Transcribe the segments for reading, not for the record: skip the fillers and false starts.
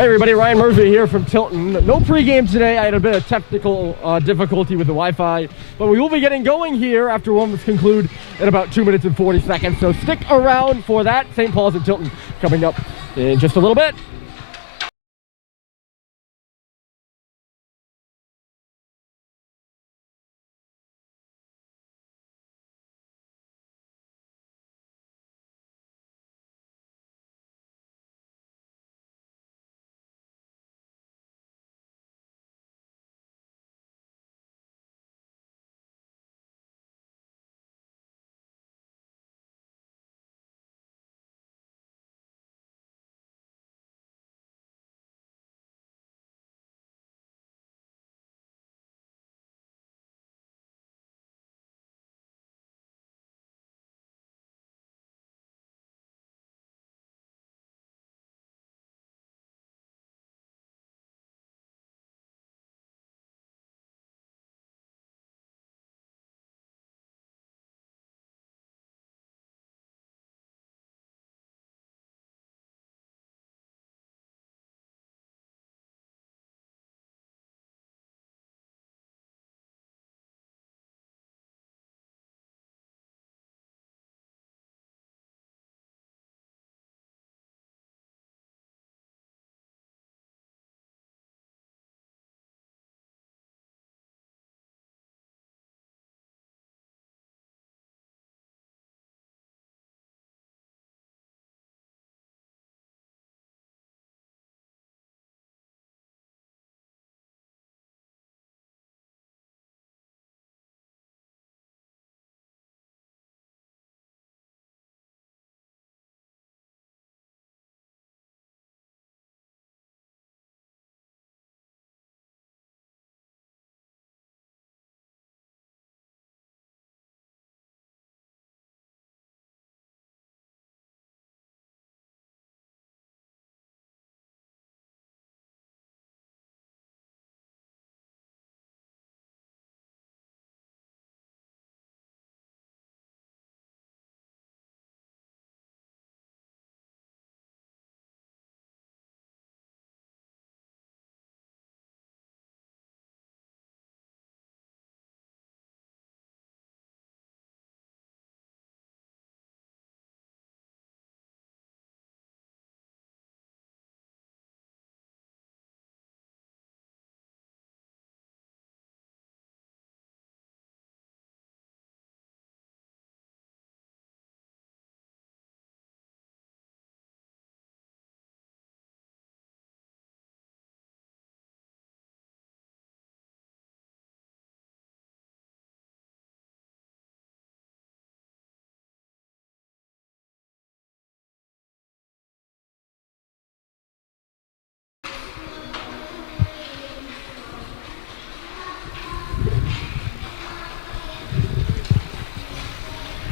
Hey everybody, Ryan Murphy here from Tilton. No pregame today. I had a bit of technical difficulty with the Wi-Fi, but we will be getting going here after warm-ups conclude in about 2 minutes and 40 seconds. So stick around for that. St. Paul's and Tilton coming up in just a little bit.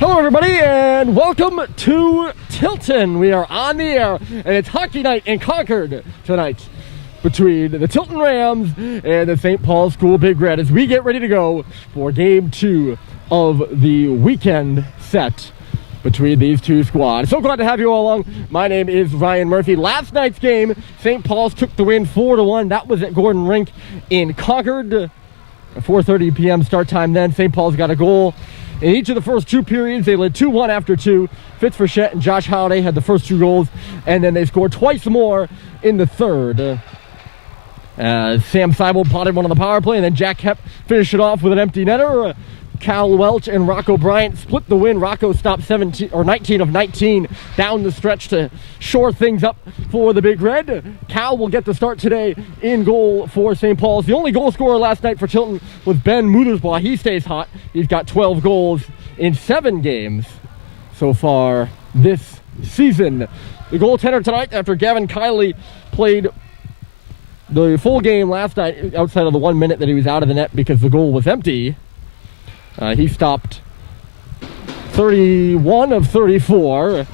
Hello everybody and welcome to Tilton. We are on the air and it's hockey night in Concord tonight between the Tilton Rams and the St. Paul School Big Red as we get ready to go for game 2 of the weekend set between these two squads. So glad to have you all along. My name is Ryan Murphy. Last night's game, St. Paul's took the win 4-1. That was at Gordon Rink in Concord. A 4:30 p.m. start time then. St. Paul's got a goal. In each of the first 2 periods, they led 2-1 after 2. Fitz Frechette and Josh Halliday had the first 2 goals, and then they scored twice more in the third. Sam Seibel potted one on the power play, and then Jack Hepp finished it off with an empty netter. Cal Welch and Rocco Bryant split the win. Rocco stopped 19 of 19 down the stretch to shore things up for the Big Red. Cal will get the start today in goal for St. Paul's. The only goal scorer last night for Tilton was Ben Muthersbaugh. He stays hot. He's got 12 goals in 7 games so far this season. The goaltender tonight, after Gavin Kiley played the full game last night outside of the 1 minute that he was out of the net because the goal was empty, he stopped 31 of 34.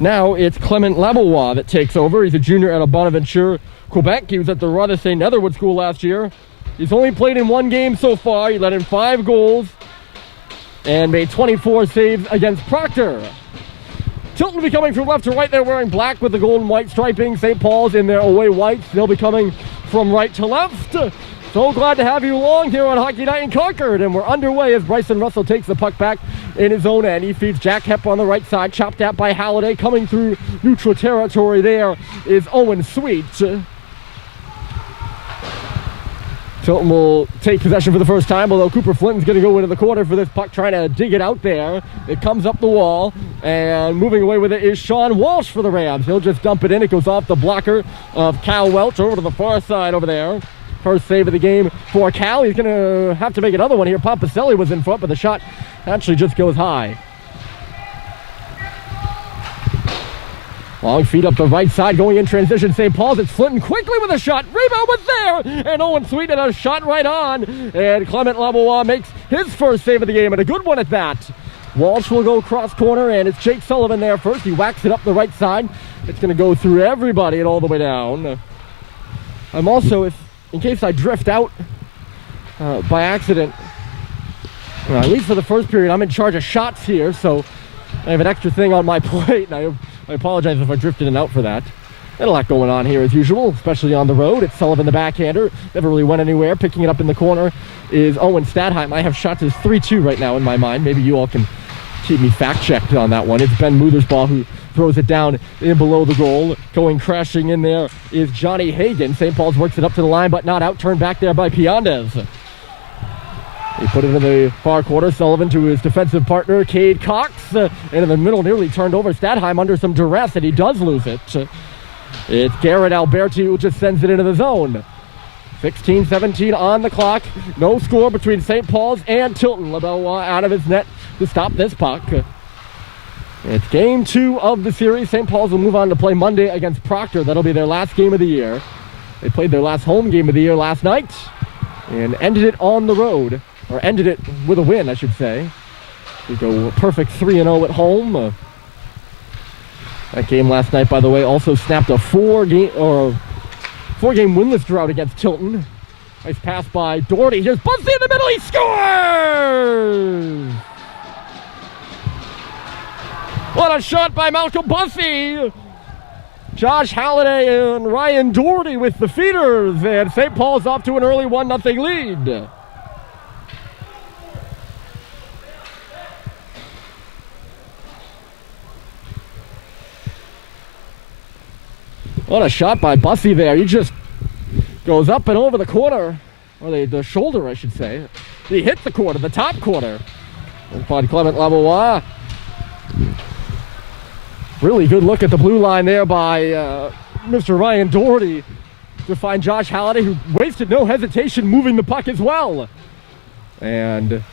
Now it's Clement Labois that takes over. He's a junior out of Bonaventure, Quebec. He was at the Rother St. Netherwood School last year. He's only played in 1 game so far. He let in 5 goals and made 24 saves against Proctor. Tilton will be coming from left to right. They're wearing black with the gold and white striping. St. Paul's in their away whites. They'll be coming from right to left. So glad to have you along here on Hockey Night in Concord. And we're underway as Bryson Russell takes the puck back in his own end. He feeds Jack Hepp on the right side. Chopped at by Halliday. Coming through neutral territory there is Owen Sweet. Tilton will take possession for the first time, although Cooper Flinton's going to go into the corner for this puck, trying to dig it out there. It comes up the wall, and moving away with it is Sean Walsh for the Rams. He'll just dump it in. It goes off the blocker of Cal Welch over to the far side over there. First save of the game for Cal. He's going to have to make another one here. Pompaselli was in front, but the shot actually just goes high. Long feed up the right side, going in transition. St. Paul's, it's Flinton quickly with a shot. Rebound was there, and Owen Sweet had a shot right on. And Clement Labois makes his first save of the game, and a good one at that. Walsh will go cross corner, and it's Jake Sullivan there first. He whacks it up the right side. It's going to go through everybody and all the way down. I'm also, in case I drift out by accident, at least for the first period, I'm in charge of shots here, so I have an extra thing on my plate, and I apologize if I drifted in and out for that. Got a lot going on here as usual, especially on the road. It's Sullivan, the backhander. Never really went anywhere. Picking it up in the corner is Owen Stadheim. I have shots as 3-2 right now in my mind. Maybe you all can keep me fact-checked on that one. It's Ben Muthersbaugh who throws it down in below the goal. Going crashing in there is Johnny Hagan. St. Paul's works it up to the line, but not out. Turned back there by Piandez. He put it in the far quarter. Sullivan to his defensive partner, Cade Cox. And in the middle, nearly turned over. Stadheim under some duress, and he does lose it. It's Garrett Alberti who just sends it into the zone. 16-17 on the clock. No score between St. Paul's and Tilton. LeBeau out of his net to stop this puck. It's game 2 of the series. St. Paul's will move on to play Monday against Proctor. That'll be their last game of the year. They played their last home game of the year last night and ended it on the road. Or ended it with a win, I should say. We go a perfect 3-0 at home. That game last night, by the way, also snapped a four-game winless drought against Tilton. Nice pass by Doherty. Here's Bussey in the middle. He scores! What a shot by Malcolm Bussey! Josh Halliday and Ryan Doherty with the feeders, and St. Paul's off to an early 1-0 lead. What a shot by Bussey there. He just goes up and over the corner, or the shoulder, I should say. He hit the corner, the top corner. Upon Clement Labois. Really good look at the blue line there by Mr. Ryan Doherty to find Josh Halliday, who wasted no hesitation moving the puck as well. And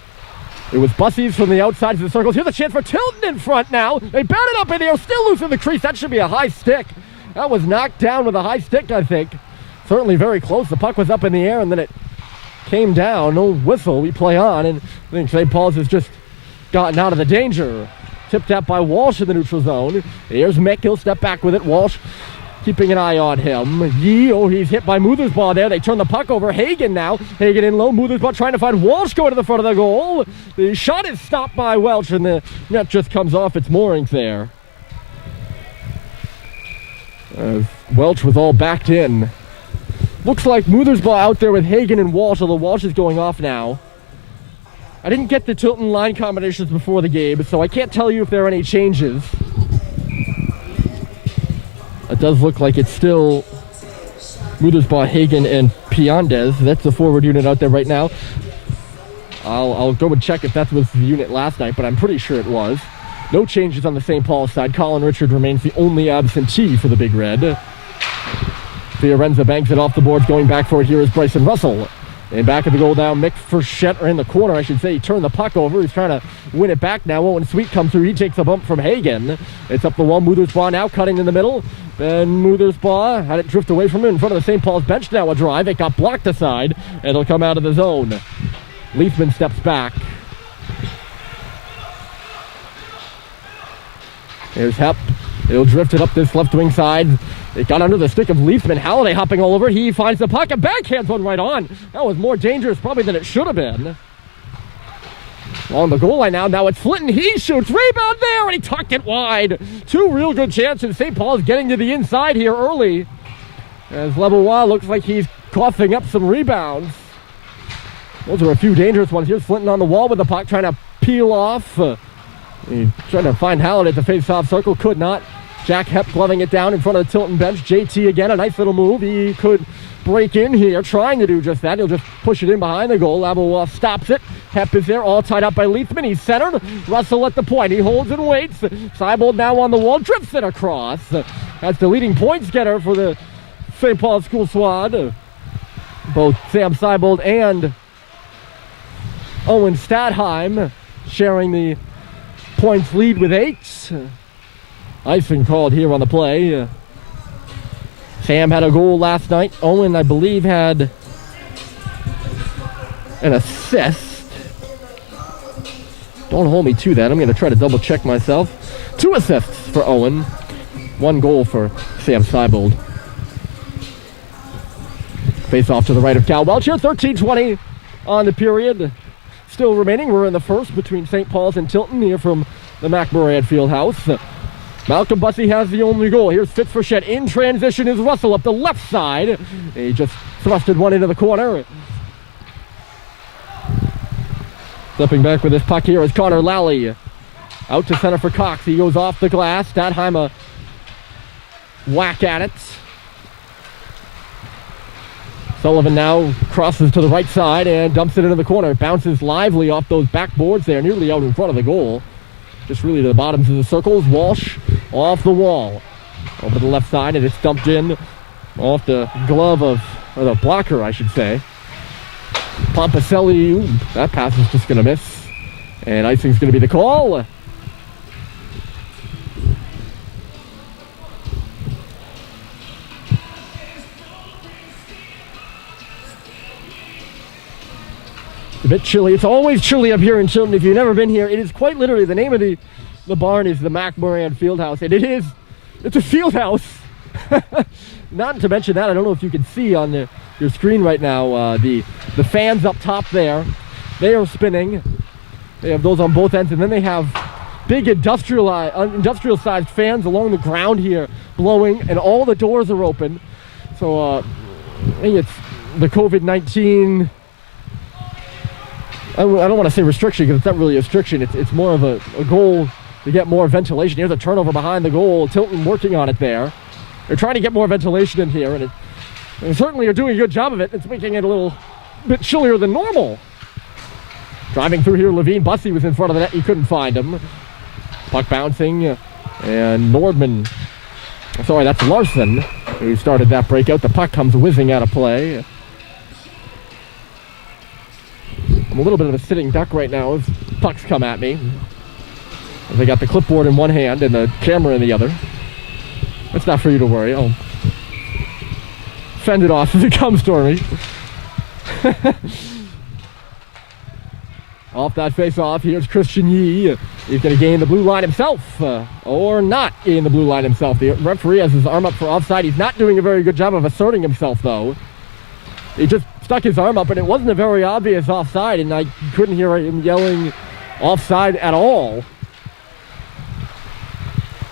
it was Bussey's from the outside of the circles. Here's a chance for Tilton in front now. They bat it up in the air, still loose in the crease. That should be a high stick. That was knocked down with a high stick, I think. Certainly very close. The puck was up in the air, and then it came down. No whistle. We play on, and I think St. Paul's has just gotten out of the danger. Tipped up by Walsh in the neutral zone. Here's Mick. He'll step back with it. Walsh keeping an eye on him. He's hit by Muthersbaugh there. They turn the puck over. Hagan now. Hagan in low. Muthersbaugh trying to find Walsh going to the front of the goal. The shot is stopped by Welch, and the net just comes off its moorings there. Welch was all backed in. Looks like Muthersbaugh out there with Hagan and Walsh, although Walsh is going off now. I didn't get the Tilton line combinations before the game, so I can't tell you if there are any changes. It does look like it's still Muthersbaugh, Hagan, and Piandez. That's the forward unit out there right now. I'll go and check if that was the unit last night, but I'm pretty sure it was. No changes on the St. Paul side. Colin Richard remains the only absentee for the Big Red. Fiorenza banks it off the boards. Going back for it here is Bryson Russell. And back at the goal now, Mick Frechette, or in the corner, I should say. He turned the puck over. He's trying to win it back now. Owen Sweet comes through. He takes a bump from Hagan. It's up the wall. Muthersbaugh now cutting in the middle. Ben Muthersbaugh had it drift away from him in front of the St. Paul's bench now. A drive. It got blocked aside, and it'll come out of the zone. Leafman steps back. Here's Hepp. He'll drift it up this left wing side. It got under the stick of Leafman. Halliday hopping all over. He finds the puck and backhands one right on. That was more dangerous probably than it should have been. Along the goal line now. Now it's Flinton. He shoots. Rebound there, and he tucked it wide. Two real good chances. St. Paul's getting to the inside here early. As Lebois looks like he's coughing up some rebounds. Those are a few dangerous ones. Here's Flinton on the wall with the puck, trying to peel off. He's trying to find Howard at the face-off circle. Could not. Jack Hepp gloving it down in front of the Tilton bench. JT again, a nice little move. He could break in here, trying to do just that. He'll just push it in behind the goal. Lebois stops it. Hepp is there, all tied up by Leithman. He's centered. Russell at the point. He holds and waits. Seibold now on the wall, drifts it across. That's the leading points getter for the St. Paul School squad. Both Sam Seibold and Owen Stadheim sharing the points lead with 8. Icing called here on the play. Sam had a goal last night. Owen, I believe, had an assist. Don't hold me to that. I'm going to try to double check myself. 2 assists for Owen. 1 goal for Sam Seibold. Face off to the right of Cal Welch here. 13-20 on the period. Still remaining. We're in the first between St. Paul's and Tilton here from the MacMorran Fieldhouse. Malcolm Bussey has the only goal. Here's Fitzfrechette in transition is Russell up the left side. He just thrusted one into the corner. Stepping back with his puck here is Connor Lally. Out to center for Cox. He goes off the glass. Stadheim a whack at it. Sullivan now crosses to the right side and dumps it into the corner. Bounces lively off those backboards there, nearly out in front of the goal. Just really to the bottoms of the circles. Walsh off the wall. Over the left side, and it's dumped in off the glove of, or the blocker, I should say. Pompicelli, that pass is just going to miss. And icing's going to be the call. A bit chilly. It's always chilly up here in Tilton. If you've never been here, it is quite literally, the name of the barn is the MacMorran Fieldhouse. And it's a field house. Not to mention that, I don't know if you can see on your screen right now, the fans up top there. They are spinning. They have those on both ends, and then they have big industrial-sized fans along the ground here blowing, and all the doors are open. So I think it's the COVID-19... I don't want to say restriction because it's not really a restriction. It's more of a goal to get more ventilation. Here's a turnover behind the goal. Tilton working on it there. They're trying to get more ventilation in here, and they certainly are doing a good job of it. It's making it a little bit chillier than normal. Driving through here, Levine. Bussey was in front of the net. You couldn't find him. Puck bouncing, and Nordman. Sorry, that's Larson who started that breakout. The puck comes whizzing out of play. I'm a little bit of a sitting duck right now as pucks come at me. As I got the clipboard in one hand and the camera in the other. It's not for you to worry. I'll fend it off as it comes to me. Off that face-off, here's Christian Yee. He's going to gain the blue line himself, or not gain the blue line himself. The referee has his arm up for offside. He's not doing a very good job of asserting himself, though. He just stuck his arm up, and it wasn't a very obvious offside, and I couldn't hear him yelling offside at all.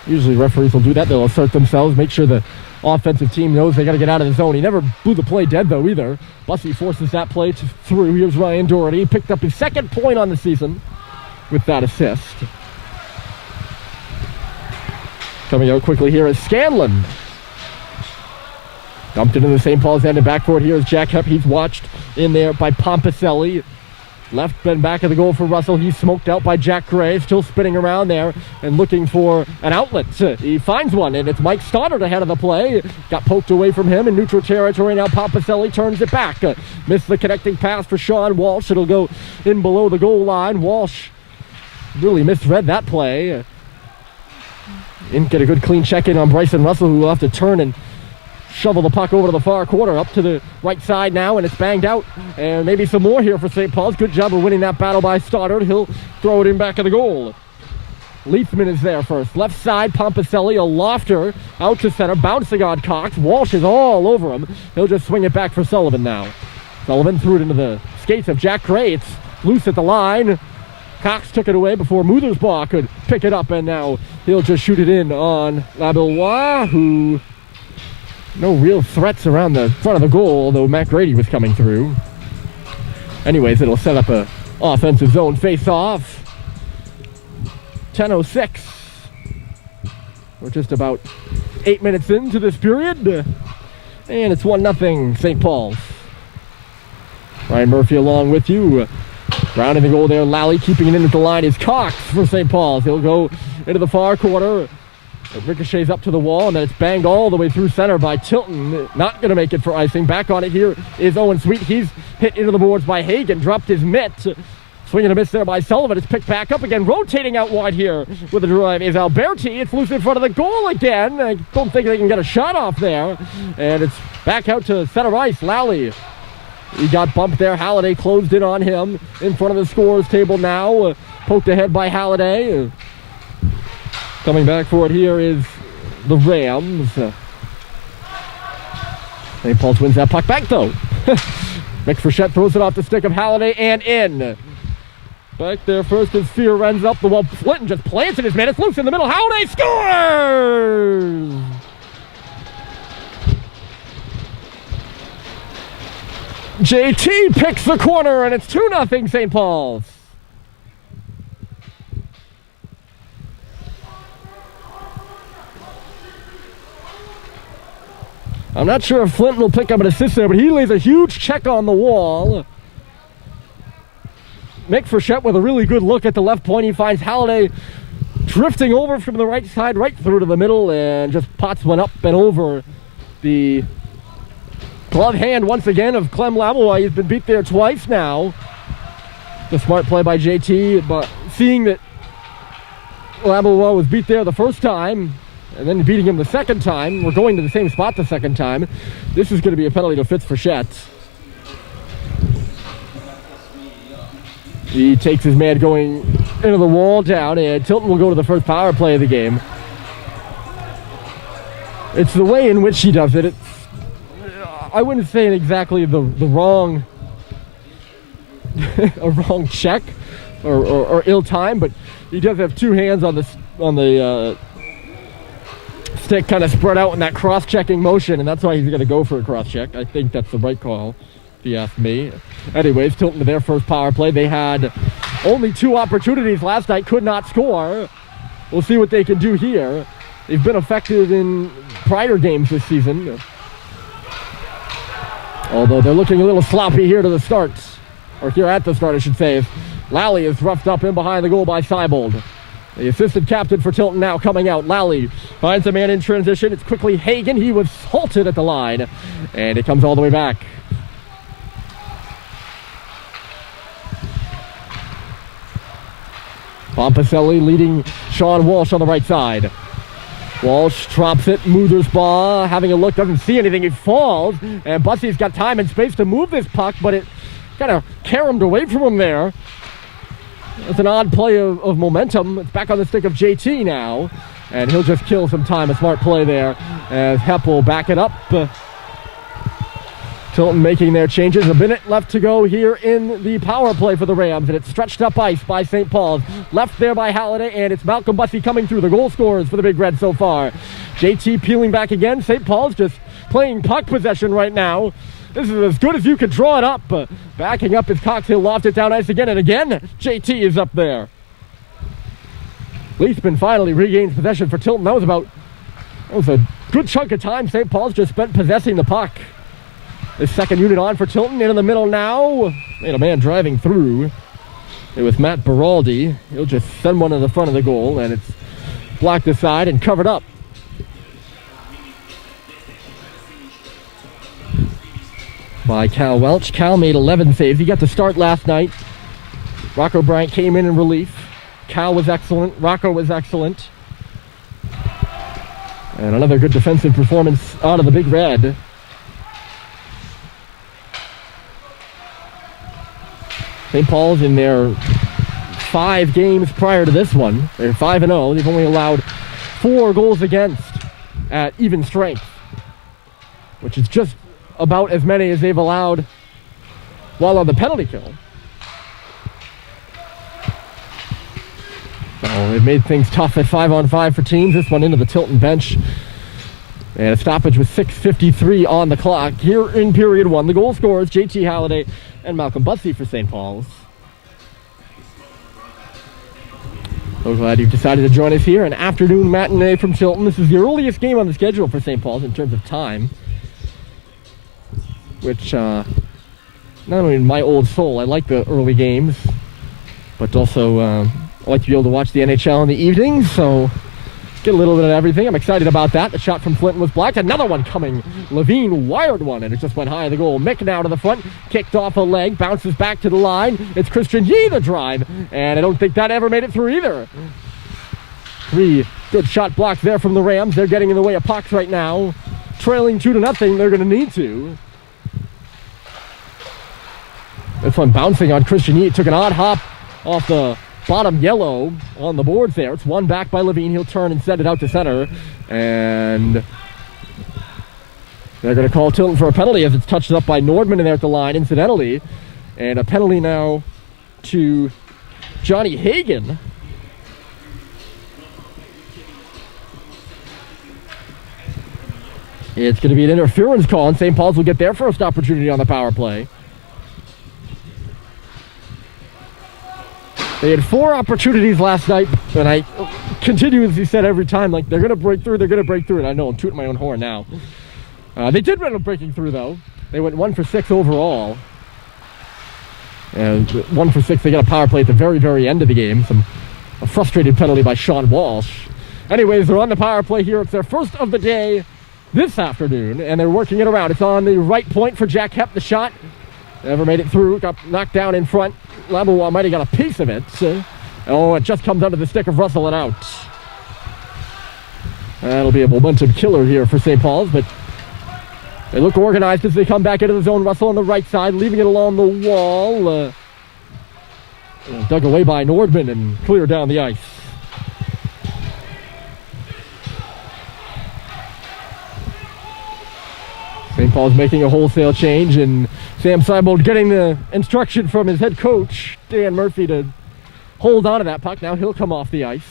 Usually referees will do that. They'll assert themselves, make sure the offensive team knows they got to get out of the zone. He never blew the play dead, though, either. Bussey forces that play through. Here's Ryan Doherty. He picked up his 2nd point on the season with that assist. Coming out quickly here is Scanlon. Dumped into the St. Paul's end and back for it. Here is Jack Hepp. He's watched in there by Pompicelli. Left and back of the goal for Russell. He's smoked out by Jack Gray. Still spinning around there and looking for an outlet. He finds one, and it's Mike Stoddard ahead of the play. Got poked away from him in neutral territory. Now Pompicelli turns it back. Missed the connecting pass for Sean Walsh. It'll go in below the goal line. Walsh really misread that play. Didn't get a good clean check in on Bryson Russell, who will have to turn and shovel the puck over to the far corner, up to the right side now, and it's banged out. And maybe some more here for St. Paul's. Good job of winning that battle by Stoddard. He'll throw it in back of the goal. Leithman is there first. Left side, Pompicelli, a lofter, out to center, bouncing on Cox. Walsh is all over him. He'll just swing it back for Sullivan now. Sullivan threw it into the skates of Jack Gray. It's loose at the line. Cox took it away before Muthersbaugh could pick it up, and now he'll just shoot it in on Labillois, who no real threats around the front of the goal, although Matt Grady was coming through. Anyways, it'll set up a offensive zone face-off. 10:06. We're just about 8 minutes into this period, and it's 1-0 St. Paul's. Ryan Murphy along with you. Rounding the goal there, Lally keeping it in at the line is Cox for St. Paul's. He'll go into the far corner. It ricochets up to the wall, and then it's banged all the way through center by Tilton. Not going to make it for icing. Back on it here is Owen Sweet. He's hit into the boards by Hagen. Dropped his mitt. Swinging a miss there by Sullivan. It's picked back up again. Rotating out wide here with the drive is Alberti. It's loose in front of the goal again. I don't think they can get a shot off there. And it's back out to center ice. Lally. He got bumped there. Halliday closed in on him in front of the scorers table now. Poked ahead by Halliday. Coming back for it here is the Rams. St. Paul's wins that puck back though. Mick Frechette throws it off the stick of Halliday and in. Back there first as Fear ends up the wall. Flinton just plants in his man. It's loose in the middle. Halliday scores! JT picks the corner, and it's 2-0 St. Paul's. I'm not sure if Flinton will pick up an assist there, but he lays a huge check on the wall. Mick Frechette with a really good look at the left point. He finds Halliday drifting over from the right side right through to the middle and just pots one up and over the glove hand once again of Clem Labillois. He's been beat there twice now. The smart play by JT, but seeing that Labillois was beat there the first time and then beating him the second time, we're going to the same spot the second time. This is going to be a penalty to Fitz Frechette. He takes his man going into the wall down, and Tilton will go to the first power play of the game. It's the way in which he does it. I wouldn't say exactly the wrong a wrong check or ill time, but he does have two hands on the stick kind of spread out in that cross-checking motion, and that's why he's going to go for a cross-check. I think that's the right call, if you ask me. Anyways, Tilton to their first power play. They had only 2 opportunities last night, could not score. We'll see what they can do here. They've been effective in prior games this season, although they're looking a little sloppy here to the start, or here at the start, I should say. Lally is roughed up in behind the goal by Seibold. The assistant captain for Tilton now coming out. Lally finds a man in transition. It's quickly Hagen. He was halted at the line, and it comes all the way back. Pompicelli leading Sean Walsh on the right side. Walsh drops it. Muthersbaugh having a look, doesn't see anything. He falls, and Bussy's got time and space to move this puck, but it kind of caromed away from him there. It's an odd play of momentum. It's back on the stick of JT now, and he'll just kill some time. A smart play there as Hepp will back it up. Tilton making their changes. A minute left to go here in the power play for the Rams, and it's stretched up ice by St. Paul's. Left there by Halliday, and it's Malcolm Bussey coming through. The goal scorers for the Big Red so far. JT peeling back again. St. Paul's just playing puck possession right now. This is as good as you could draw it up. Backing up is Cox. He'll loft it down ice again, and again, JT is up there. Leithman finally regains possession for Tilton. That was a good chunk of time St. Paul's just spent possessing the puck. The second unit on for Tilton, in the middle now. And a man driving through. It was Matt Beraldi. He'll just send one to the front of the goal, and it's blocked aside and covered up. By Cal Welch. Cal made 11 saves. He got the start last night. Rocco Bryant came in relief. Cal was excellent. Rocco was excellent. And another good defensive performance out of the Big Red. St. Paul's in their 5 games prior to this one. They're 5-0. They've only allowed 4 goals against at even strength, which is just about as many as they've allowed while on the penalty kill. So they've made things tough at 5-on-5 for teams. This one into the Tilton bench. And a stoppage with 6:53 on the clock here in period one. The goal scorers, JT Halliday and Malcolm Butsey for St. Paul's. So glad you've decided to join us here. An afternoon matinee from Tilton. This is the earliest game on the schedule for St. Paul's in terms of time. Which, not only in my old soul, I like the early games, but also I like to be able to watch the NHL in the evening, so get a little bit of everything. I'm excited about that. The shot from Flinton was blocked. Another one coming. Levine wired one, and it just went high of the goal. Mick now to the front. Kicked off a leg. Bounces back to the line. It's Christian Yee the drive, and I don't think that ever made it through either. 3 good shot blocks there from the Rams. They're getting in the way of pucks right now. Trailing 2-0. They're going to need to. This one bouncing on Christian Yee. Took an odd hop off the bottom yellow on the boards there. It's one back by Levine. He'll turn and send it out to center. And they're going to call Tilton for a penalty as it's touched up by Nordman in there at the line, incidentally. And a penalty now to Johnny Hagan. It's going to be an interference call, and St. Paul's will get their first opportunity on the power play. They had 4 opportunities last night, and I continuously said every time, like, they're going to break through, and I know I'm tooting my own horn now. They did end up breaking through, though. They went 1 for 6 overall. And 1 for 6, they got a power play at the very, very end of the game. A frustrated penalty by Sean Walsh. Anyways, they're on the power play here. It's their first of the day this afternoon, and they're working it around. It's on the right point for Jack Hepp, the shot. Never made it through, got knocked down in front. Labois might have got a piece of it. It just comes under the stick of Russell and out. That'll be a momentum killer here for St. Paul's, but they look organized as they come back into the zone. Russell on the right side, leaving it along the wall. Dug away by Nordman and cleared down the ice. St. Paul's making a wholesale change, and Sam Seibold getting the instruction from his head coach, Dan Murphy, to hold on to that puck. Now he'll come off the ice.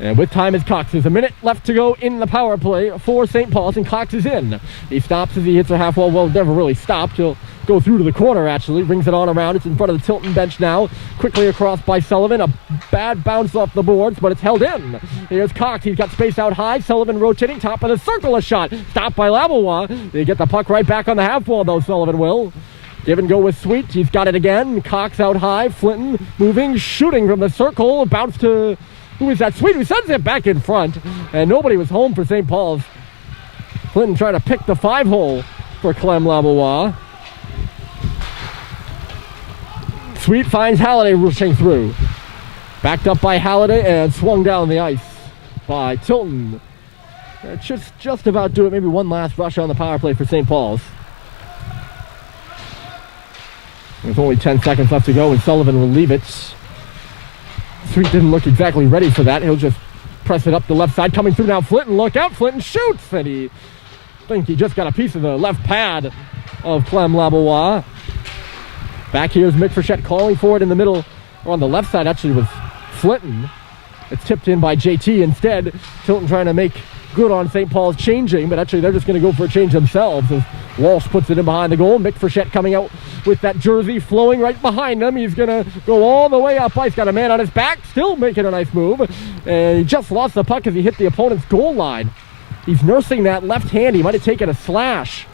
And with time is Cox. There's a minute left to go in the power play for St. Paul's, and Cox is in. He stops as he hits a half wall. Well, never really stopped. He'll go through to the corner, actually. Brings it on around. It's in front of the Tilton bench now. Quickly across by Sullivan. A bad bounce off the boards, but it's held in. Here's Cox. He's got space out high. Sullivan rotating. Top of the circle, a shot. Stopped by Labois. They get the puck right back on the half wall, though, Sullivan will. Give and go with Sweet. He's got it again. Cox out high. Flinton moving, shooting from the circle. Bounce to... Who is that? Sweet, who sends it back in front. And nobody was home for St. Paul's. Clinton trying to pick the 5-hole for Clem Labois. Sweet finds Halliday rushing through. Backed up by Halliday and swung down the ice by Tilton. Just about do it. Maybe one last rush on the power play for St. Paul's. There's only 10 seconds left to go, and Sullivan will leave it. Sweet didn't look exactly ready for that. He'll just press it up the left side. Coming through now, Flinton. Look out, Flinton shoots! And I think he just got a piece of the left pad of Clem Labois. Back here's Mick Frechette calling for it in the middle. Or on the left side, actually, was Flinton. It's tipped in by JT instead. Tilton trying to make good on St. Paul's changing, but actually they're just going to go for a change themselves as Walsh puts it in behind the goal. Mick Frechette coming out with that jersey flowing right behind him. He's going to go all the way up ice. Got a man on his back, still making a nice move. And he just lost the puck as he hit the opponent's goal line. He's nursing that left hand. He might have taken a slash.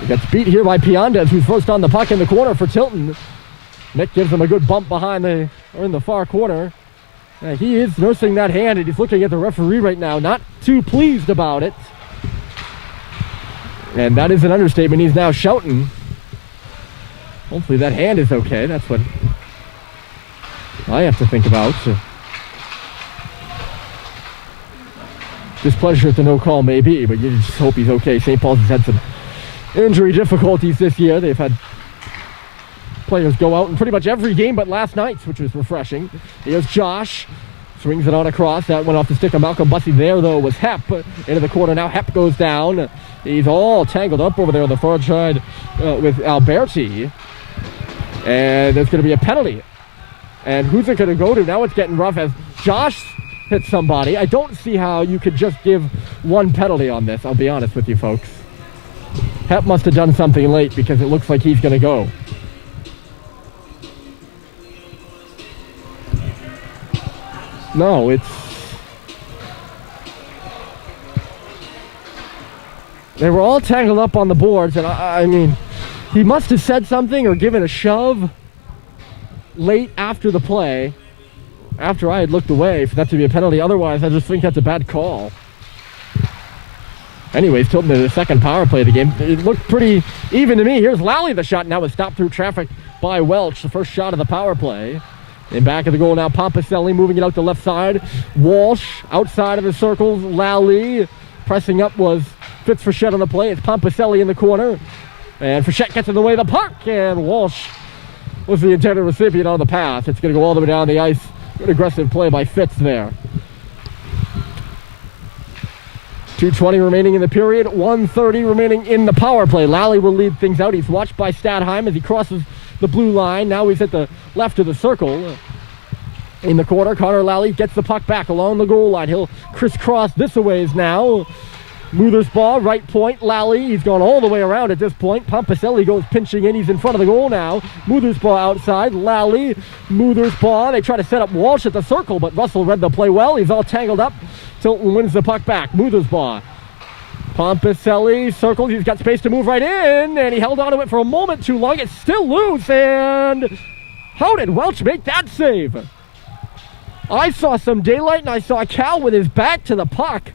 He gets beat here by Piandez, who's first on the puck in the corner for Tilton. Mick gives him a good bump behind in the far corner. He is nursing that hand, and he's looking at the referee right now, not too pleased about it. And that is an understatement. He's now shouting. Hopefully that hand is okay. That's what I have to think about. Displeasure at the no call may be, but you just hope he's okay. St. Paul's has had some injury difficulties this year. They've had players go out in pretty much every game but last night's, which was refreshing. Here's Josh. Swings it on across. That went off the stick of Malcolm Butsey. There, though, was Hepp. Into the corner now. Hepp goes down. He's all tangled up over there on the far side with Alberti. And there's going to be a penalty And who's it going to go to? Now it's getting rough as Josh hits somebody. I don't see how you could just give one penalty on this, I'll be honest with you folks. Hep must have done something late because it looks like he's going to go. No, it's... They were all tangled up on the boards, and I mean, he must have said something or given a shove late after the play, after I had looked away for that to be a penalty. Otherwise, I just think that's a bad call. Anyways, Tilton to the second power play of the game. It looked pretty even to me. Here's Lally, the shot. Now it's stopped through traffic by Welch, the first shot of the power play. In back of the goal now, Pompicelli moving it out the left side. Walsh outside of the circles. Lally pressing up was Fitzfrechette on the play. It's Pompicelli in the corner. And Frechette gets in the way of the puck. And Walsh was the intended recipient on the pass. It's going to go all the way down the ice. Good aggressive play by Fitz there. 2:20 remaining in the period. 1:30 remaining in the power play. Lally will lead things out. He's watched by Stadheim as he crosses the blue line. Now he's at the left of the circle. In the corner, Connor Lally gets the puck back along the goal line. He'll crisscross this a ways now. Muther's ball, right point. Lally, he's gone all the way around at this point. Pompicelli goes pinching in. He's in front of the goal now. Muther's ball outside. Lally, Muther's ball. They try to set up Walsh at the circle, but Russell read the play well. He's all tangled up. Tilton wins the puck back. Muther's ball. Pompicelli circles. He's got space to move right in, and he held on to it for a moment too long. It's still loose, and how did Welch make that save? I saw some daylight, and I saw Cal with his back to the puck.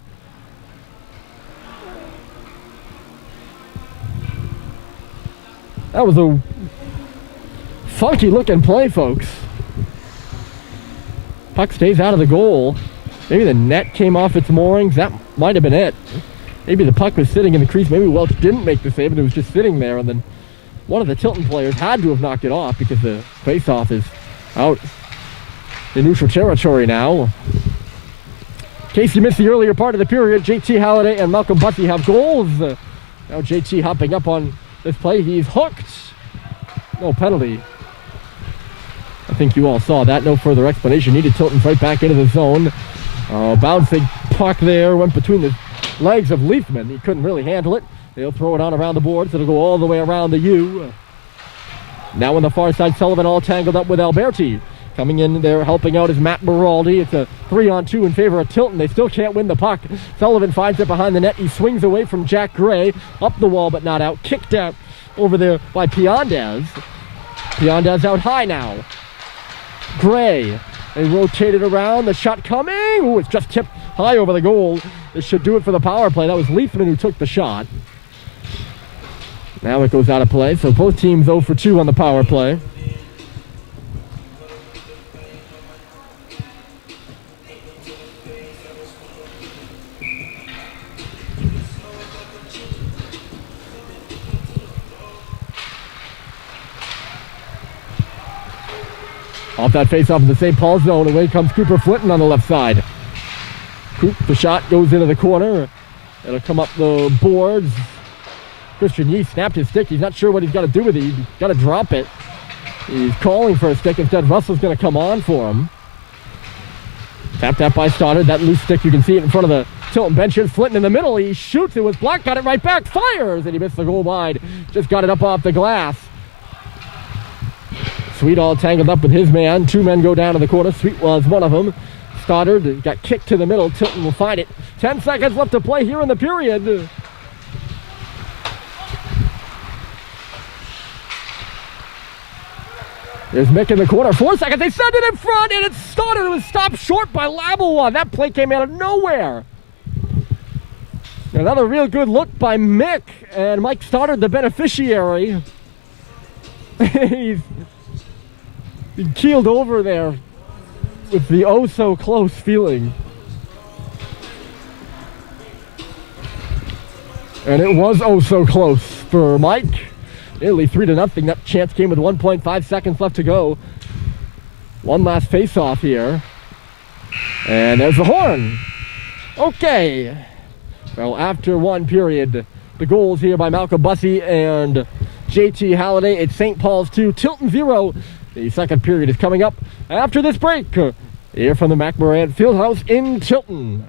That was a funky looking play, folks. Puck stays out of the goal. Maybe the net came off its moorings. That might have been it. Maybe the puck was sitting in the crease. Maybe Welch didn't make the save and it was just sitting there, and then one of the Tilton players had to have knocked it off because the face-off is out in neutral territory now. In case you missed the earlier part of the period, JT Halliday and Malcolm Bussey have goals. Now JT hopping up on this play. He's hooked. No penalty. I think you all saw that. No further explanation needed. Tilton's right back into the zone. Bouncing puck there. Went between the legs of Leafman. He couldn't really handle it. They'll throw it on around the boards. It'll go all the way around the U. Now on the far side, Sullivan all tangled up with Alberti. Coming in there helping out is Matt Beraldi. It's a 3-on-2 in favor of Tilton. They still can't win the puck. Sullivan finds it behind the net. He swings away from Jack Gray. Up the wall but not out. Kicked out over there by Piandez. Piandez out high now. Gray. They rotated around. The shot coming. Ooh, it's just tipped high over the goal. This should do it for the power play. That was Leafman who took the shot. Now it goes out of play. So both teams 0 for 2 on the power play. Off that face-off in the St. Paul zone, away comes Cooper Flinton on the left side. The shot goes into the corner. It'll come up the boards. Christian Yee snapped his stick. He's not sure what he's got to do with it. He's got to drop it. He's calling for a stick. Instead, Russell's going to come on for him. Tapped out by Stoddard. That loose stick, you can see it in front of the Tilton benches. Flinton in the middle. He shoots. It was blocked. Got it right back. Fires. And he missed the goal wide. Just got it up off the glass. Sweet all tangled up with his man. 2 men go down to the corner. Sweet was one of them. Stoddard got kicked to the middle. Tilton will find it. 10 seconds left to play here in the period. There's Mick in the corner. 4 seconds. They send it in front, and it's Stoddard. It was stopped short by Labelwan. That play came out of nowhere. Another real good look by Mick, and Mike Stoddard, the beneficiary. He's keeled over there with the oh-so-close feeling. And it was oh-so-close for Mike. Nearly 3-0. That chance came with 1.5 seconds left to go. One last face-off here. And there's the horn. Okay. Well, after one period, the goals here by Malcolm Bussey and JT Halliday. It's St. Paul's 2, Tilton 0, The second period is coming up after this break here from the MacMorran Fieldhouse in Tilton.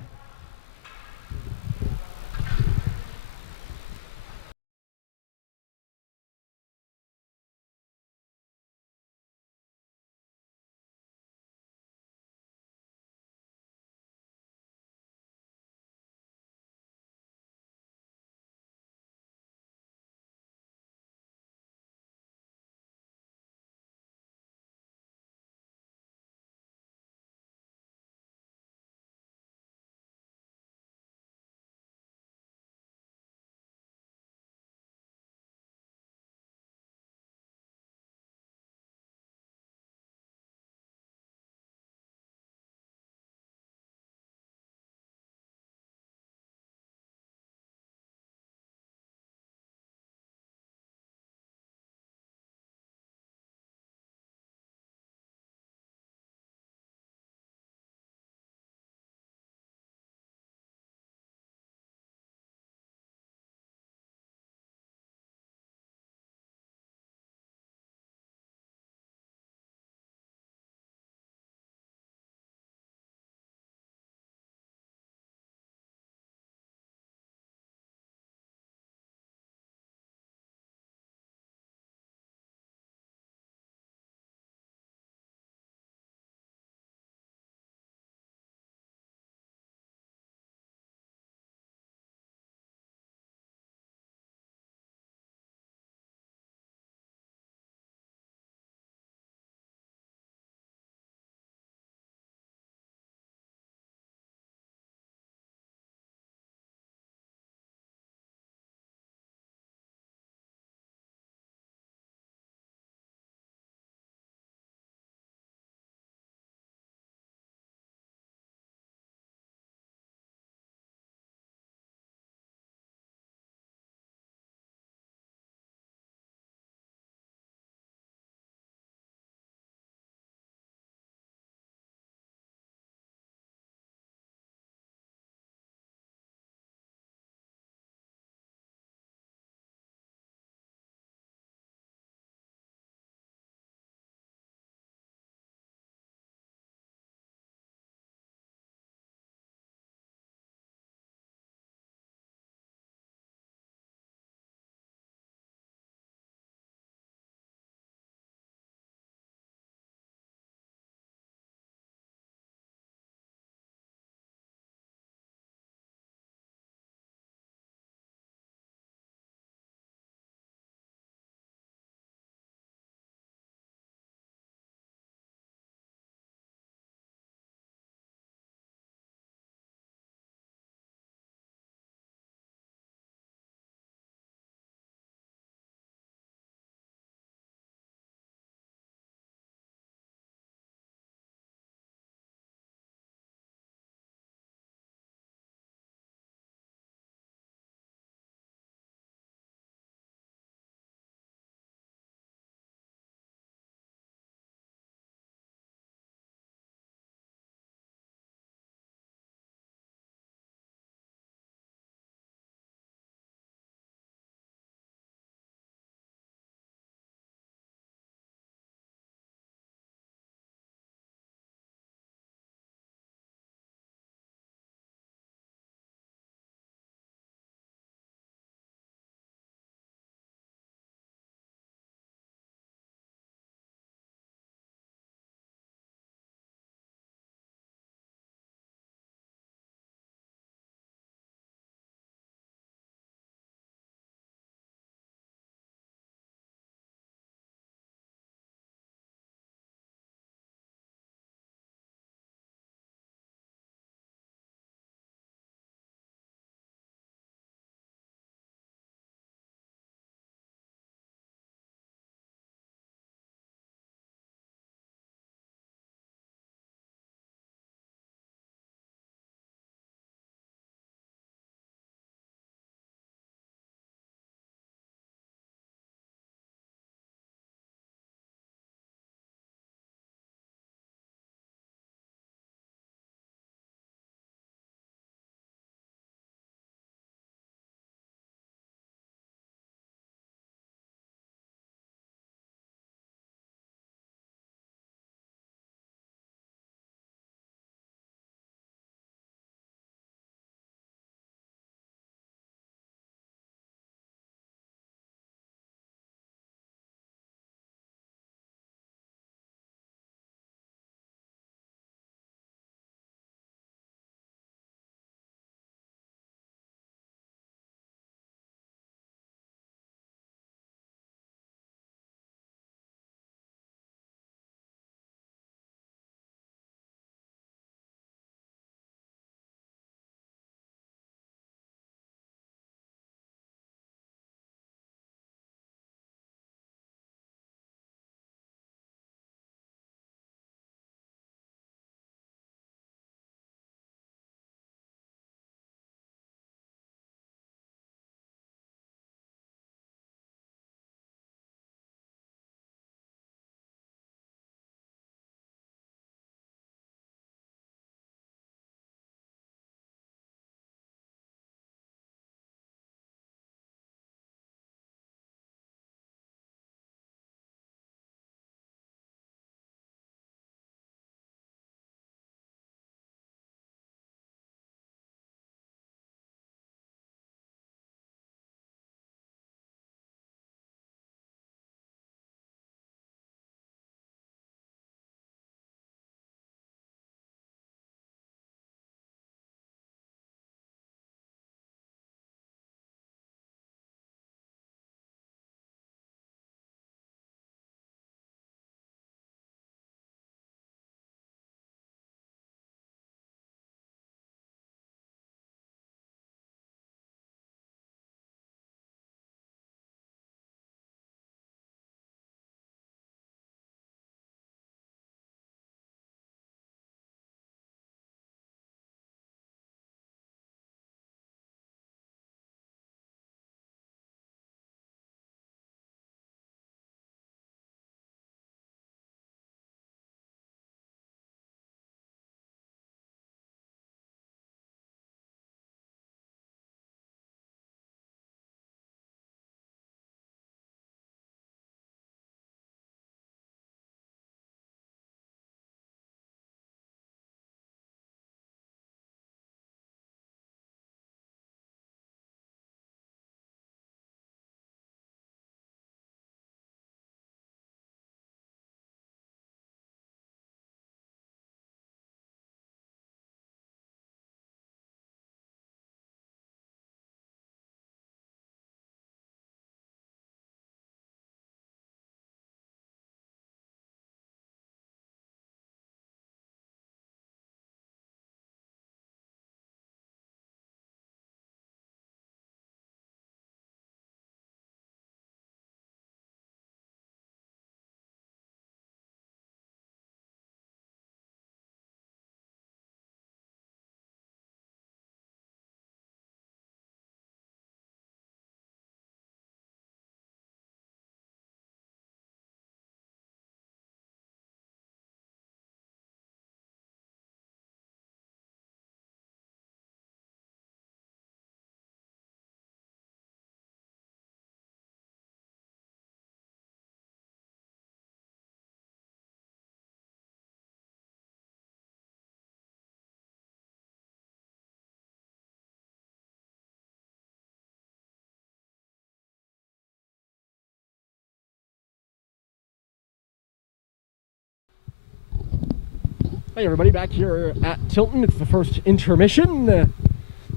Hey everybody, back here at Tilton. It's the first intermission.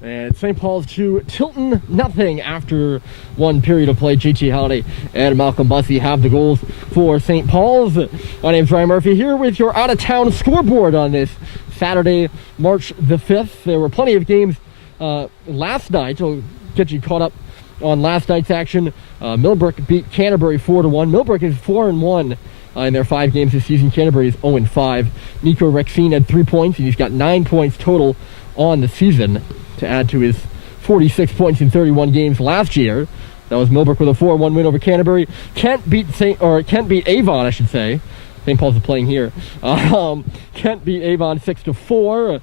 And St. Paul's 2, Tilton nothing after one period of play. JT Halliday and Malcolm Bussey have the goals for St. Paul's. My name's Ryan Murphy here with your out-of-town scoreboard on this Saturday, March the 5th. There were plenty of games last night. I'll get you caught up on last night's action. Millbrook beat Canterbury 4-1. Millbrook is 4-1 in their 5 games this season. Canterbury is 0-5. Nico Rexine had 3 points, and he's got 9 points total on the season to add to his 46 points in 31 games last year. That was Millbrook with a 4-1 win over Canterbury. Kent beat Avon, I should say. St. Paul's is playing here. Kent beat Avon 6-4.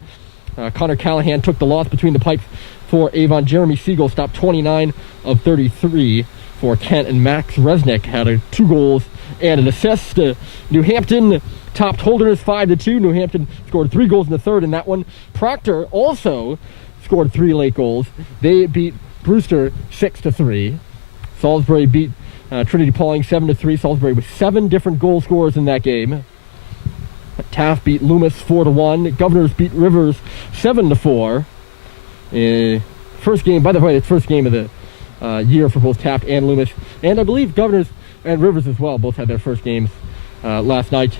Connor Callahan took the loss between the pipes for Avon. Jeremy Siegel stopped 29 of 33 for Kent, and Max Resnick had 2 goals and an assist. New Hampton topped Holderness 5-2. New Hampton scored 3 goals in the third in that one. Proctor also scored 3 late goals. They beat Brewster 6-3. Salisbury beat Trinity Pauling 7-3. Salisbury with 7 different goal scorers in that game. Taft beat Loomis 4-1. Governors beat Rivers 7-4. First game, by the way, it's first game of the year for both Taft and Loomis, and I believe Governors and Rivers as well both had their first games last night.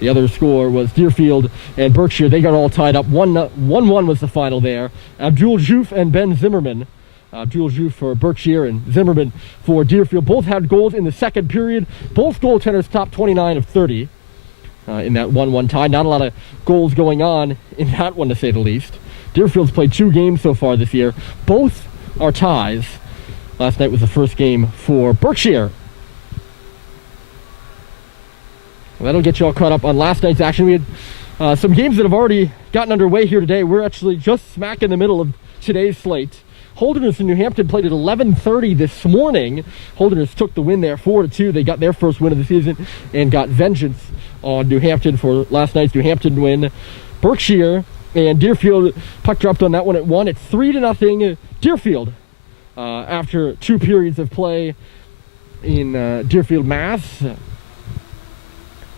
The other score was Deerfield and Berkshire. They got all tied up. 1-1 was the final there. Abdul Jouf and Ben Zimmerman. Abdul Jouf for Berkshire and Zimmerman for Deerfield. Both had goals in the second period. Both goaltenders topped 29 of 30 in that 1-1 tie. Not a lot of goals going on in that one, to say the least. Deerfield's played 2 games so far this year. Both are ties. Last night was the first game for Berkshire. Well, that'll get you all caught up on last night's action. We had some games that have already gotten underway here today. We're actually just smack in the middle of today's slate. Holderness and New Hampton played at 11:30 this morning. Holderness took the win there 4-2. They got their first win of the season and got vengeance on New Hampton for last night's New Hampton win. Berkshire and Deerfield, puck dropped on that one at 1. It's 3-0 Deerfield after 2 periods of play in Deerfield, Mass.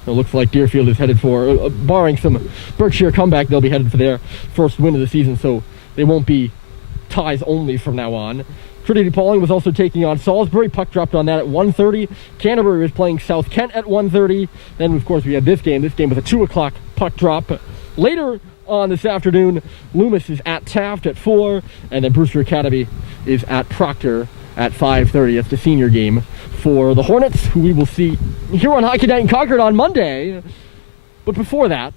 It looks like Deerfield is headed for, barring some Berkshire comeback, they'll be headed for their first win of the season, so they won't be ties only from now on. Trinity Pauling was also taking on Salisbury. Puck dropped on that at 1:30. Canterbury was playing South Kent at 1:30. Then, of course, we had this game. This game was a 2 o'clock puck drop. Later on this afternoon, Loomis is at Taft at 4, and then Brewster Academy is at Proctor at 5:30. That's the senior game for the Hornets, who we will see here on Hockey Night in Concord on Monday. But before that,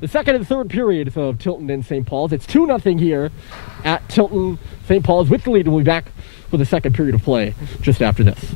the second and third periods of Tilton and St. Paul's. It's 2-0 here at Tilton. St. Paul's with the lead, and we'll be back for the second period of play just after this.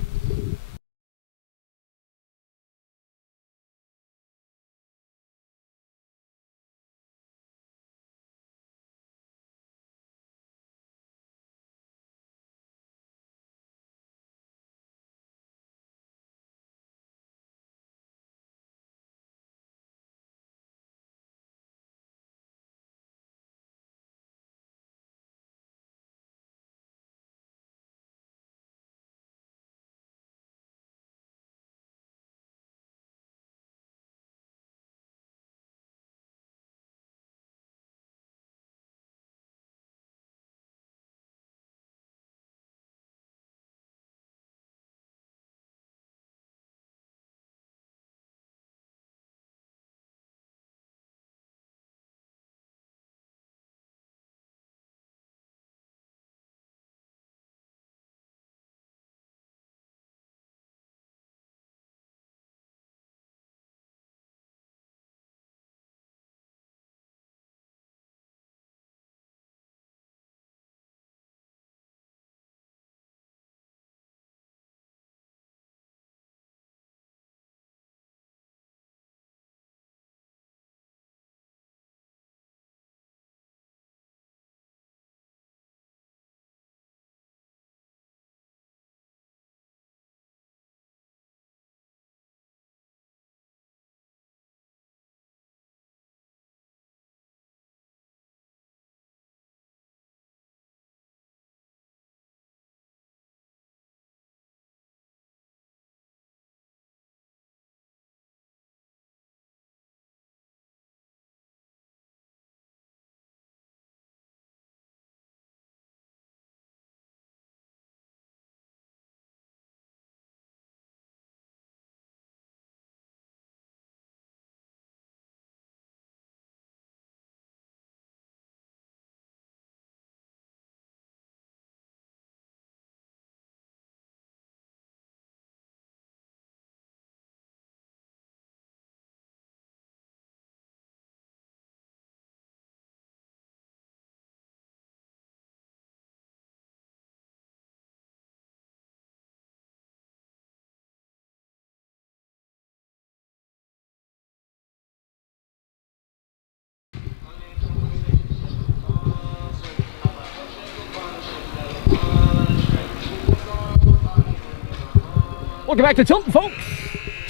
Welcome back to Tilton, folks.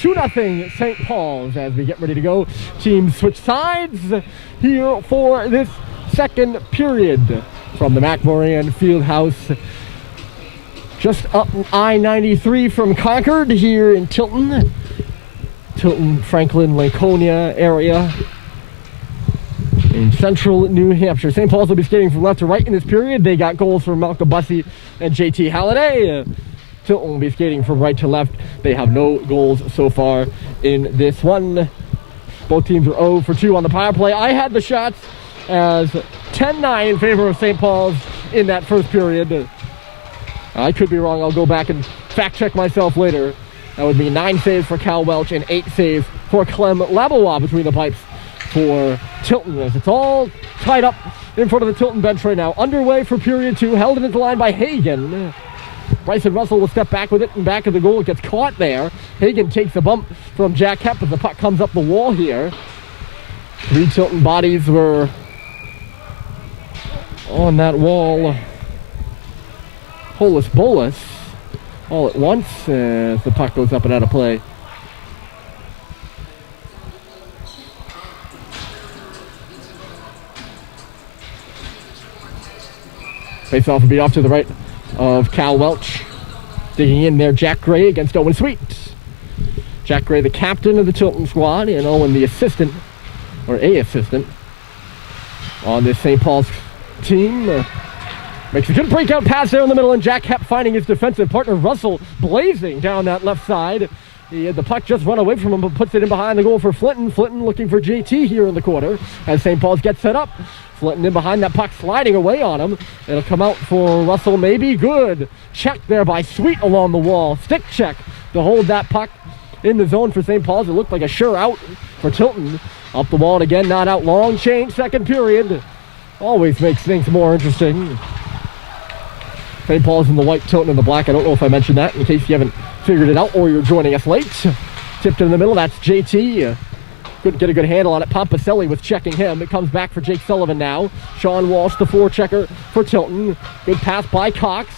2-0 St. Paul's as we get ready to go. Teams switch sides here for this second period from the MacMorran Fieldhouse. Just up I-93 from Concord here in Tilton. Tilton, Franklin, Laconia area in central New Hampshire. St. Paul's will be skating from left to right in this period. They got goals from Malcolm Bussey and JT Halliday. Tilton will be skating from right to left. They have no goals so far in this one. Both teams are 0 for 2 on the power play. I had the shots as 10-9 in favor of St. Paul's in that first period. I could be wrong. I'll go back and fact check myself later. That would be 9 saves for Cal Welch and 8 saves for Clem Labois between the pipes for Tilton. As it's all tied up in front of the Tilton bench right now. Underway for period 2, held into the line by Hagen. Bryson Russell will step back with it and back of the goal. It gets caught there. Hagen takes a bump from Jack Hepp as the puck comes up the wall here. 3 Tilton bodies were on that wall. Holus bolus all at once as the puck goes up and out of play. Face-off will be off to the right of Cal Welch. Digging in there, Jack Gray against Owen Sweet. Jack Gray, the captain of the Tilton squad, and Owen, the assistant, or a assistant, on this St. Paul's team. Makes a good breakout pass there in the middle, and Jack Hepp finding his defensive partner, Russell, blazing down that left side. He had the puck just run away from him, but puts it in behind the goal for Flinton. Flinton looking for JT here in the corner as St. Paul's gets set up. Flinton in behind that puck, sliding away on him. It'll come out for Russell, maybe. Good check there by Sweet along the wall. Stick check to hold that puck in the zone for St. Paul's. It looked like a sure out for Tilton. Up the wall and again, not out. Long change, second period. Always makes things more interesting. St. Paul's in the white, Tilton in the black. I don't know if I mentioned that in case you haven't figured it out or you're joining us late. Tipped in the middle, that's JT. Couldn't get a good handle on it. Pompaselli was checking him. It comes back for Jake Sullivan now. Sean Walsh, the forechecker for Tilton. Good pass by Cox.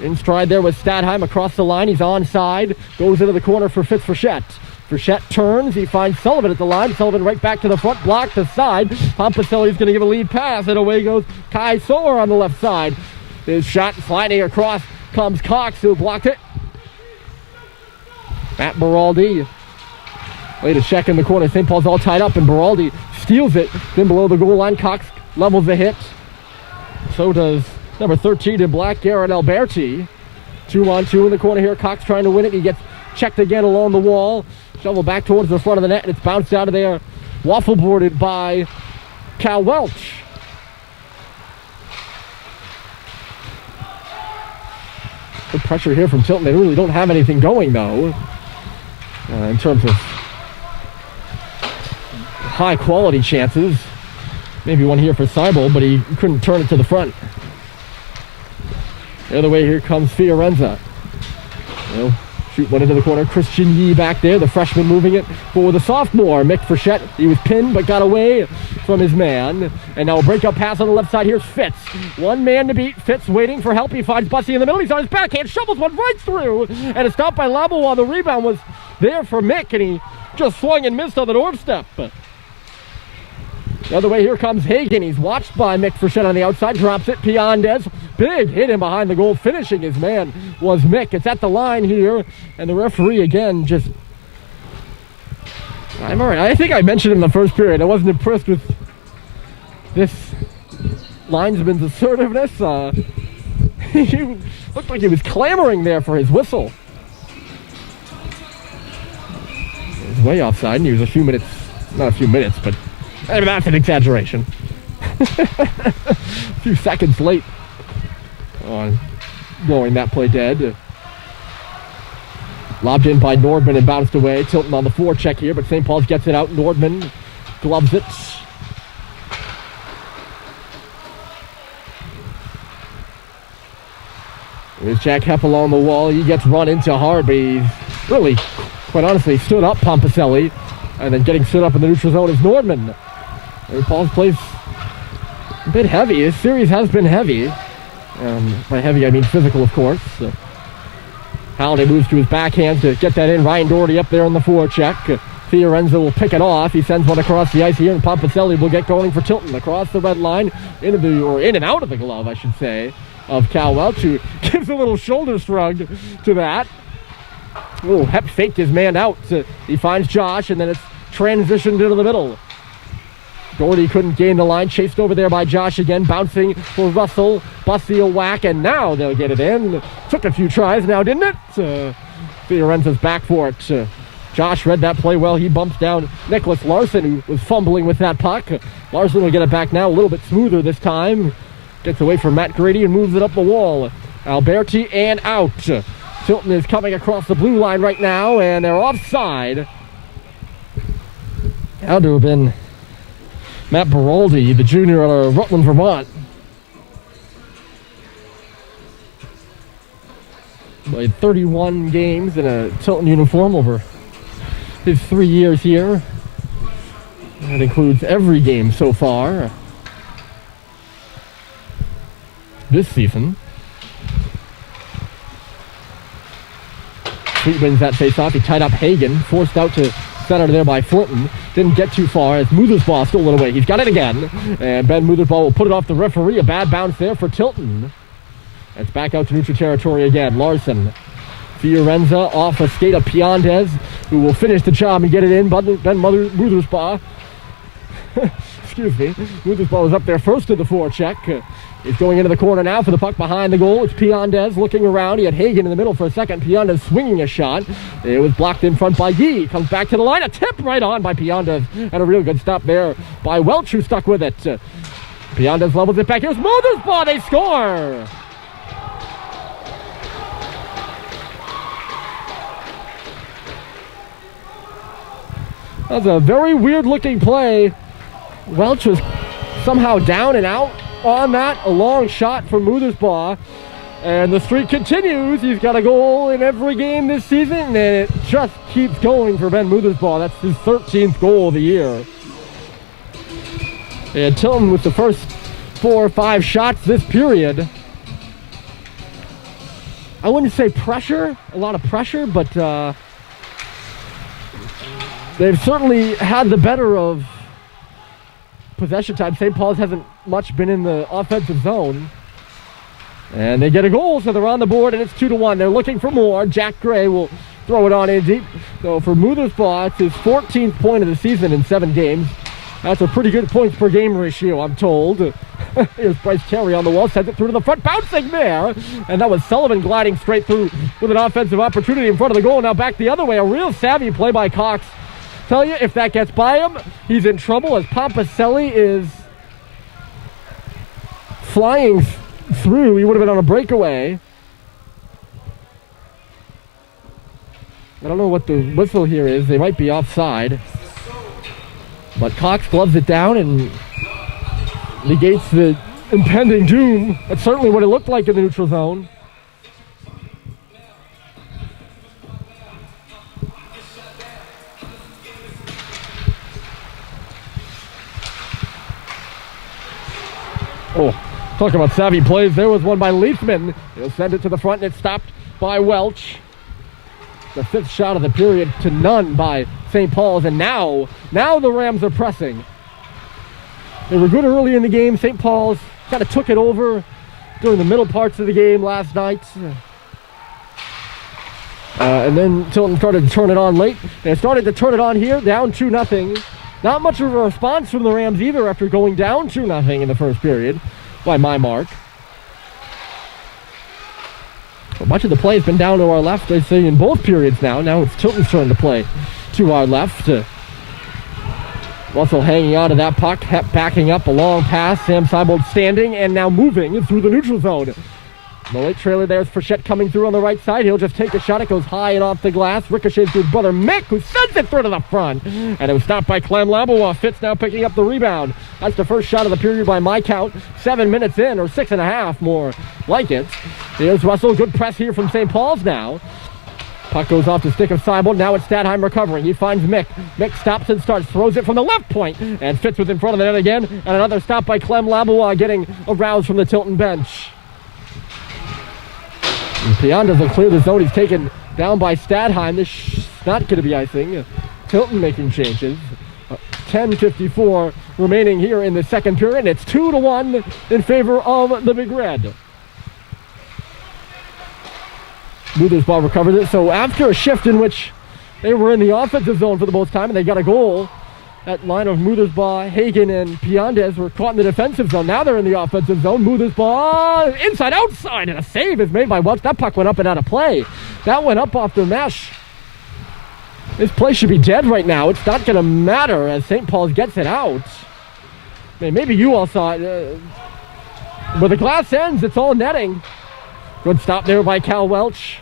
In stride there with Stadheim across the line. He's onside. Goes into the corner for Fitz Frechette. Frechette turns. He finds Sullivan at the line. Sullivan right back to the front, block to side. Pompaselli's going to give a lead pass, and away goes Kai Sower on the left side. His shot sliding across comes Cox, who blocked it. Matt Beraldi. Laid a check in the corner. St. Paul's all tied up, and Beraldi steals it. Then below the goal line, Cox levels the hit. So does number 13 in black, Garrett Alberti. 2-on-2 in the corner here. Cox trying to win it. He gets checked again along the wall. Shovel back towards the front of the net, and it's bounced out of there. Waffle boarded by Cal Welch. Good pressure here from Tilton. They really don't have anything going, though, in terms of high-quality chances. Maybe one here for Seibel, but he couldn't turn it to the front. The other way, here comes Fiorenza. He'll shoot one into the corner. Christian Yee back there, the freshman moving it for the sophomore. Mick Frechette, he was pinned but got away from his man. And now a breakout pass on the left side. Here's Fitz. One man to beat. Fitz waiting for help. He finds Bussey in the middle. He's on his backhand. Shovels one right through. And a stop by Labo while the rebound was there for Mick. And he just swung and missed on the doorstep. The other way, here comes Hagen. He's watched by Mick Frechette on the outside. Drops it. Piandez. Big hit in behind the goal. Finishing his man was Mick. It's at the line here. And the referee again just... I'm all right. I think I mentioned in the first period, I wasn't impressed with this linesman's assertiveness. He looked like he was clamoring there for his whistle. He was way offside, and he was a few minutes, not a few minutes, but that's an exaggeration. A few seconds late on blowing that play dead. Lobbed in by Nordman and bounced away. Tilton on the forecheck here, but St. Paul's gets it out. Nordman gloves it. There's Jack Hepp along the wall. He gets run into hard, but he's really, quite honestly, stood up Pompaselli. And then getting stood up in the neutral zone is Nordman. St. Paul's plays a bit heavy. This series has been heavy. By heavy, I mean physical, of course. Halliday moves to his backhand to get that in. Ryan Doherty up there on the forecheck. Fiorenzo will pick it off. He sends one across the ice here, and Pompicelli will get going for Tilton across the red line, in and out of the glove, I should say, of Cal Welch, who gives a little shoulder shrug to that. Oh, Hep faked his man out. He finds Josh, and then it's transitioned into the middle. Doherty couldn't gain the line, chased over there by Josh again, bouncing for Russell. Bussy a whack, and now they'll get it in. Took a few tries now, didn't it? Fiorenzo's back for it. Josh read that play well. He bumps down Nicholas Larson, who was fumbling with that puck. Larson will get it back now, a little bit smoother this time. Gets away from Matt Grady and moves it up the wall. Alberti and out. Tilton is coming across the blue line right now, and they're offside. Had to have been Matt Baraldi, the junior out of Rutland, Vermont. Played 31 games in a Tilton uniform over his 3 years here. That includes every game so far this season. Sweet wins that face-off. He tied up Hagen, forced out to center there by Flinton. Didn't get too far as Muthersbaugh stole it away. He's got it again. And Ben Muthersbaugh will put it off the referee. A bad bounce there for Tilton. It's back out to neutral territory again. Larson. Fiorenza off a skate of Piandez, who will finish the job and get it in. Ben Muthersbaugh. Excuse me. Muthersbaugh was up there first to the forecheck. He's going into the corner now for the puck behind the goal. It's Piandez looking around. He had Hagen in the middle for a second. Piandez swinging a shot. It was blocked in front by Yee. Comes back to the line. A tip right on by Piandez. And a real good stop there by Welch, who stuck with it. Piandez levels it back. Here's Muthersbaugh. They score. That was a very weird looking play. Welch was somehow down and out on that. A long shot from Muthersbaugh. And the streak continues. He's got a goal in every game this season, and it just keeps going for Ben Muthersbaugh. That's his 13th goal of the year. And Tilton with the first 4 or 5 shots this period. I wouldn't say pressure, a lot of pressure, but they've certainly had the better of possession time. St. Paul's hasn't much been in the offensive zone. And they get a goal, so they're on the board, and it's 2-1. They're looking for more. Jack Gray will throw it on in deep. So for Muthersbaugh, it's his 14th point of the season in 7 games. That's a pretty good points per game ratio, I'm told. Here's Bryce Terry on the wall, sends it through to the front, bouncing there. And that was Sullivan gliding straight through with an offensive opportunity in front of the goal. Now back the other way, a real savvy play by Cox. Tell you, if that gets by him, he's in trouble as Pompicelli is flying through. He would have been on a breakaway. I don't know what the whistle here is. They might be offside. But Cox gloves it down and negates the impending doom. That's certainly what it looked like in the neutral zone. Oh, talking about savvy plays. There was one by Leithman. He'll send it to the front, and it's stopped by Welch. The 5th shot of the period to none by St. Paul's, and now the Rams are pressing. They were good early in the game. St. Paul's kind of took it over during the middle parts of the game last night. And then Tilton started to turn it on late. They started to turn it on here, down 2-0. Not much of a response from the Rams either after going down 2-0 in the first period, by my mark. But much of the play has been down to our left, I say, in both periods now. Now it's Tilton's turn to play to our left. Russell hanging on to that puck, Hep backing up a long pass. Sam Seibold standing and now moving through the neutral zone. The late trailer there's Frechette coming through on the right side. He'll just take a shot. It goes high and off the glass. Ricochets to his brother Mick, who sends it through to the front. And it was stopped by Clem Labois. Fitz now picking up the rebound. That's the first shot of the period by my count. 7 minutes in, or 6.5 more like it. Here's Russell. Good press here from St. Paul's now. Puck goes off the stick of Seibold. Now it's Stadheim recovering. He finds Mick. Mick stops and starts. Throws it from the left point. And Fitz was in front of the net again. And another stop by Clem Labois, getting aroused from the Tilton bench. And Pion doesn't clear the zone. He's taken down by Stadheim. This is not going to be icing. Tilton making changes. 10:54 remaining here in the second period. It's 2-1 in favor of the Big Red. Muthersbaugh recovers it. So after a shift in which they were in the offensive zone for the most time and they got a goal, that line of Muthersbaugh, Hagen, and Piandez were caught in the defensive zone. Now they're in the offensive zone. Muthersbaugh inside, outside, and a save is made by Welch. That puck went up and out of play. That went up off the mesh. This play should be dead right now. It's not going to matter as St. Paul's gets it out. I mean, maybe you all saw it. Where the glass ends, it's all netting. Good stop there by Cal Welch.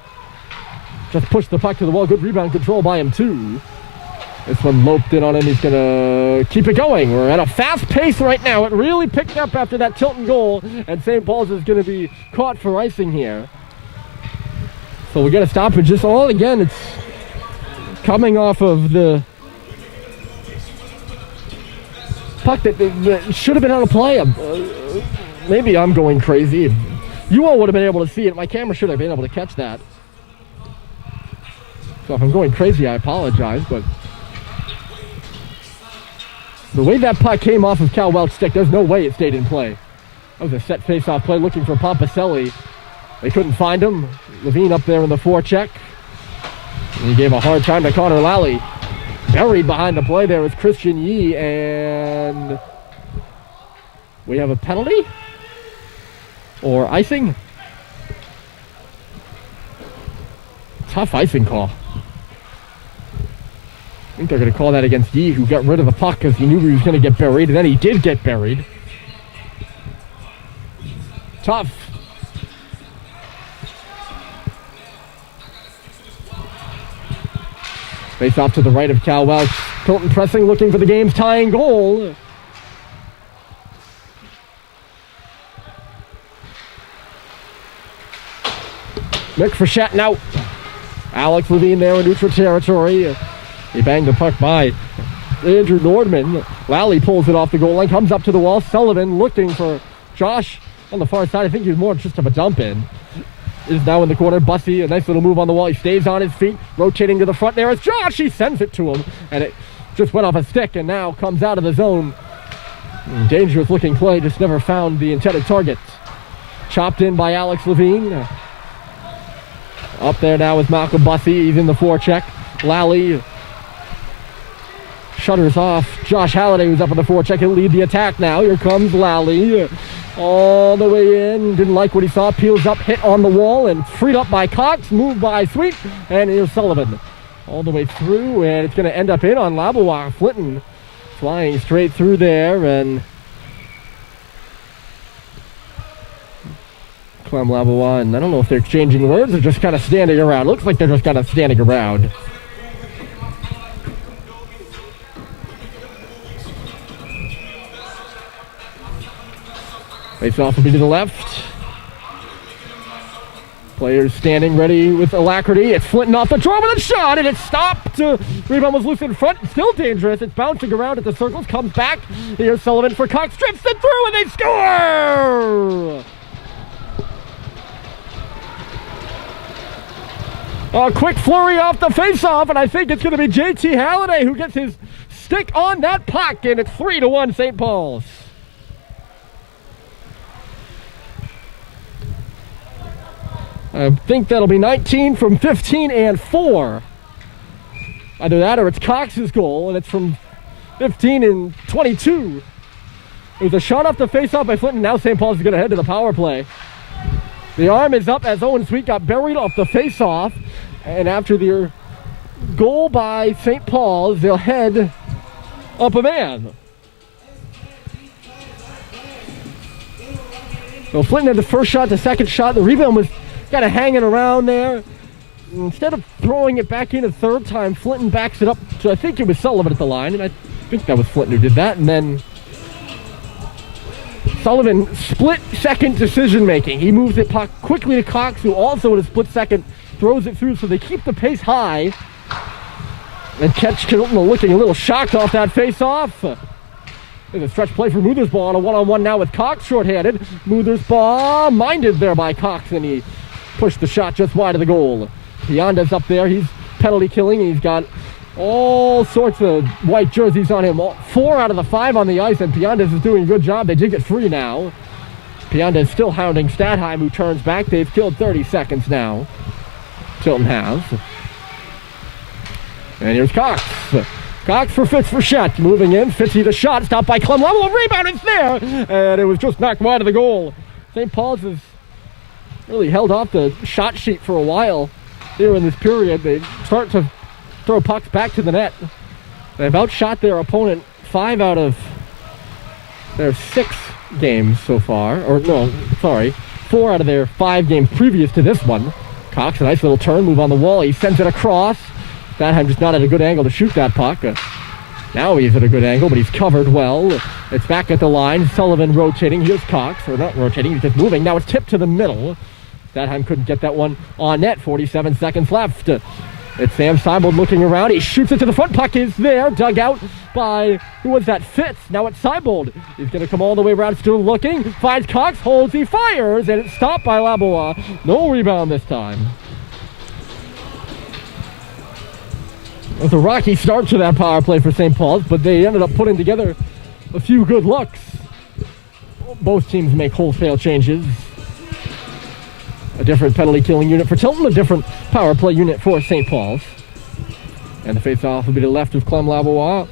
Just pushed the puck to the wall. Good rebound control by him, too. This one loped in on him. He's going to keep it going. We're at a fast pace right now. It really picked up after that Tilton goal, and St. Paul's is going to be caught for icing here. So we get a stoppage. Just all again, it's coming off of the puck that should have been out of play. Maybe I'm going crazy. You all would have been able to see it. My camera should have been able to catch that. So if I'm going crazy, I apologize, but the way that puck came off of Cal Welch's stick, there's no way it stayed in play. That was a set face-off play looking for Pompaselli. They couldn't find him. Levine up there in the forecheck. And he gave a hard time to Connor Lally. Buried behind the play there is Christian Yee, and we have a penalty? Or icing? Tough icing call. I think they're going to call that against Yee, who got rid of the puck because he knew he was going to get buried, and then he did get buried. Tough. Face off to the right of Cal Welch. Tilton pressing, looking for the game's tying goal. Mick Frechette out. Alex Levine there in neutral territory. He banged the puck by Andrew Nordman. Lally pulls it off the goal line, comes up to the wall. Sullivan looking for Josh on the far side. I think he was more just of a dump in. Is now in the corner. Bussy, a nice little move on the wall. He stays on his feet, rotating to the front. There is Josh. He sends it to him, and it just went off a stick and now comes out of the zone. Dangerous looking play, just never found the intended target. Chopped in by Alex Levine. Up there now is Malcolm Bussy. He's in the forecheck. Lally shutters off Josh Halliday, who's up in the forecheck. He'll lead the attack now. Here comes Lally. All the way in. Didn't like what he saw. Peels up, hit on the wall, and freed up by Cox. Moved by Sweet. And here's Sullivan. All the way through, and it's going to end up in on Labois. Flinton flying straight through there, and Clem Labois, and I don't know if they're exchanging words or just kind of standing around. Looks like they're just kind of standing around. Face off will be to the left. Players standing ready with alacrity. It's Flinton off the draw with a shot, and it's stopped. Rebound was loose in front. Still dangerous. It's bouncing around at the circles. Comes back. Here's Sullivan for Cox. Strips it through, and they score! A quick flurry off the face-off, and I think it's going to be JT Halliday who gets his stick on that puck, and it's 3-1 St. Paul's. I think that'll be 19 from 15 and 4. Either that or it's Cox's goal, and it's from 15 and 22. It was a shot off the face-off by Flinton. Now St. Paul's is going to head to the power play. The arm is up as Owen Sweet got buried off the face-off. And after their goal by St. Paul's, they'll head up a man. So Flinton had the first shot, the second shot. The rebound was kind of hanging around there. Instead of throwing it back in a third time, Flinton backs it up to, I think it was Sullivan at the line, and I think that was Flinton who did that. And then Sullivan, split-second decision-making. He moves it puck quickly to Cox, who also in a split second throws it through, so they keep the pace high. And catch Tilton looking a little shocked off that face-off. There's a stretch play for Muthersbaugh on a one-on-one now with Cox shorthanded. Muthersbaugh minded there by Cox, and he pushed the shot just wide of the goal. Pianda's up there. He's penalty killing. He's got all sorts of white jerseys on him. 4 out of the 5 on the ice, and Pianda's is doing a good job. They did get free now. Pianda is still hounding Stadheim, who turns back. They've killed 30 seconds now. Tilton has. And here's Cox. Cox for Fitz for Shet. Moving in. Fitzy the shot. Stopped by Clem. Level rebound. It's there. And it was just knocked wide of the goal. St. Paul's has really held off the shot sheet for a while here in this period. They start to throw pucks back to the net. They've outshot their opponent 5 out of their 6 games so far. Or no, sorry. 4 out of their 5 games previous to this one. Cox, a nice little turn, move on the wall. He sends it across. Stadheim just not at a good angle to shoot that puck. Now he's at a good angle, but he's covered well. It's back at the line. Sullivan rotating. Here's Cox, or not rotating, he's just moving. Now it's tipped to the middle. Stadheim couldn't get that one on net. 47 seconds left. It's Sam Seibold looking around. He shoots it to the front. Puck is there. Dug out by, who was that? Fitz. Now it's Seibold. He's going to come all the way around, still looking. Finds Cox, holds, he fires, and it's stopped by Labois. No rebound this time. It was a rocky start to that power play for St. Paul's, but they ended up putting together a few good looks. Both teams make wholesale changes. A different penalty killing unit for Tilton, a different power play unit for St. Paul's. And the face-off will be to the left of Clem Labois.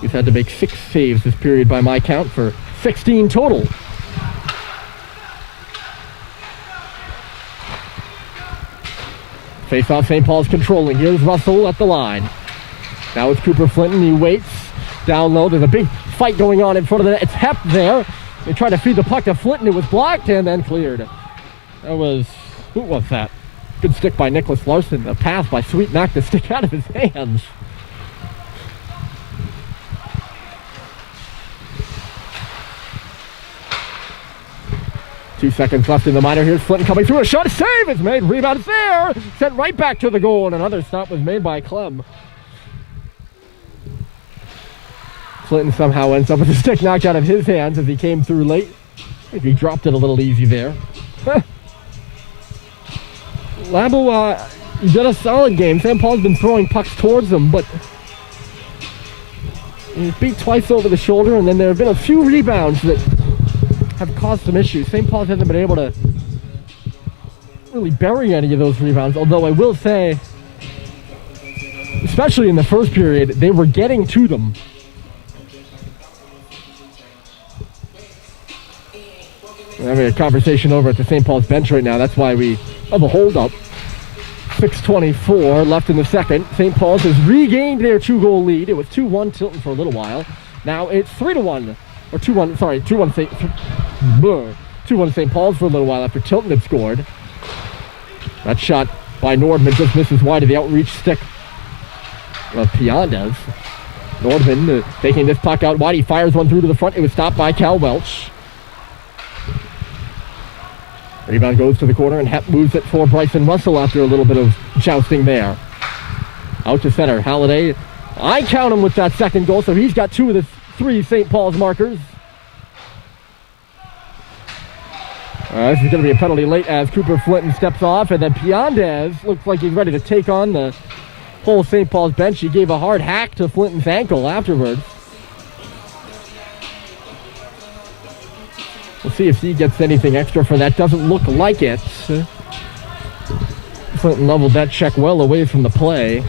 He's had to make 6 saves this period by my count for 16 total. Face-off, St. Paul's controlling. Here's Russell at the line. Now it's Cooper Flinton. He waits down low. There's a big fight going on in front of the net. It's Hep there. They tried to feed the puck to Flinton. It was blocked and then cleared. That was, who was that? Good stick by Nicholas Larson. A pass by Sweet Mac to stick out of his hands. Two seconds left in the minor. Here's Flinton coming through. A shot, a save is made. Rebound is there. Sent right back to the goal, and another stop was made by Clem. Flinton somehow ends up with the stick knocked out of his hands as he came through late. I think he dropped it a little easy there. Labo, he did a solid game. St. Paul's been throwing pucks towards him, but he's beat twice over the shoulder, and then there have been a few rebounds that have caused some issues. St. Paul's hasn't been able to really bury any of those rebounds, although I will say, especially in the first period, they were getting to them. We're having a conversation over at the St. Paul's bench right now. That's why we have a hold-up. 6:24 left in the second. St. Paul's has regained their 2-goal lead. It was 2-1 Tilton for a little while. Now it's 3-1. Or 2-1, sorry, 2-1 St. Paul's for a little while after Tilton had scored. That shot by Nordman just misses wide of the outreach stick of Piandas. Nordman taking this puck out wide. He fires one through to the front. It was stopped by Cal Welch. Rebound goes to the corner, and Hep moves it for Bryson Russell after a little bit of jousting there. Out to center. Halliday, I count him with that second goal, so he's got 2 of the 3 St. Paul's markers. This is going to be a penalty late as Cooper Flinton steps off, and then Piandes looks like he's ready to take on the whole St. Paul's bench. He gave a hard hack to Flinton's ankle afterwards. We'll see if he gets anything extra for that. Doesn't look like it. Flinton leveled that check well away from the play.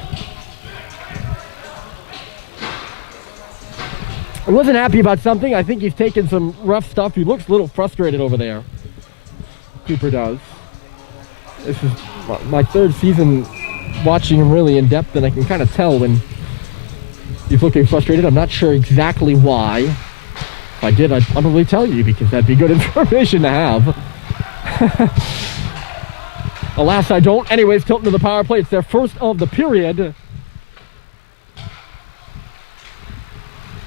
I wasn't happy about something. I think he's taken some rough stuff. He looks a little frustrated over there. Cooper does. This is my 3rd season watching him really in depth, and I can kind of tell when he's looking frustrated. I'm not sure exactly why. If I did, I'd probably tell you, because that'd be good information to have. Alas, I don't. Anyways, Tilton to the power play. It's their first of the period.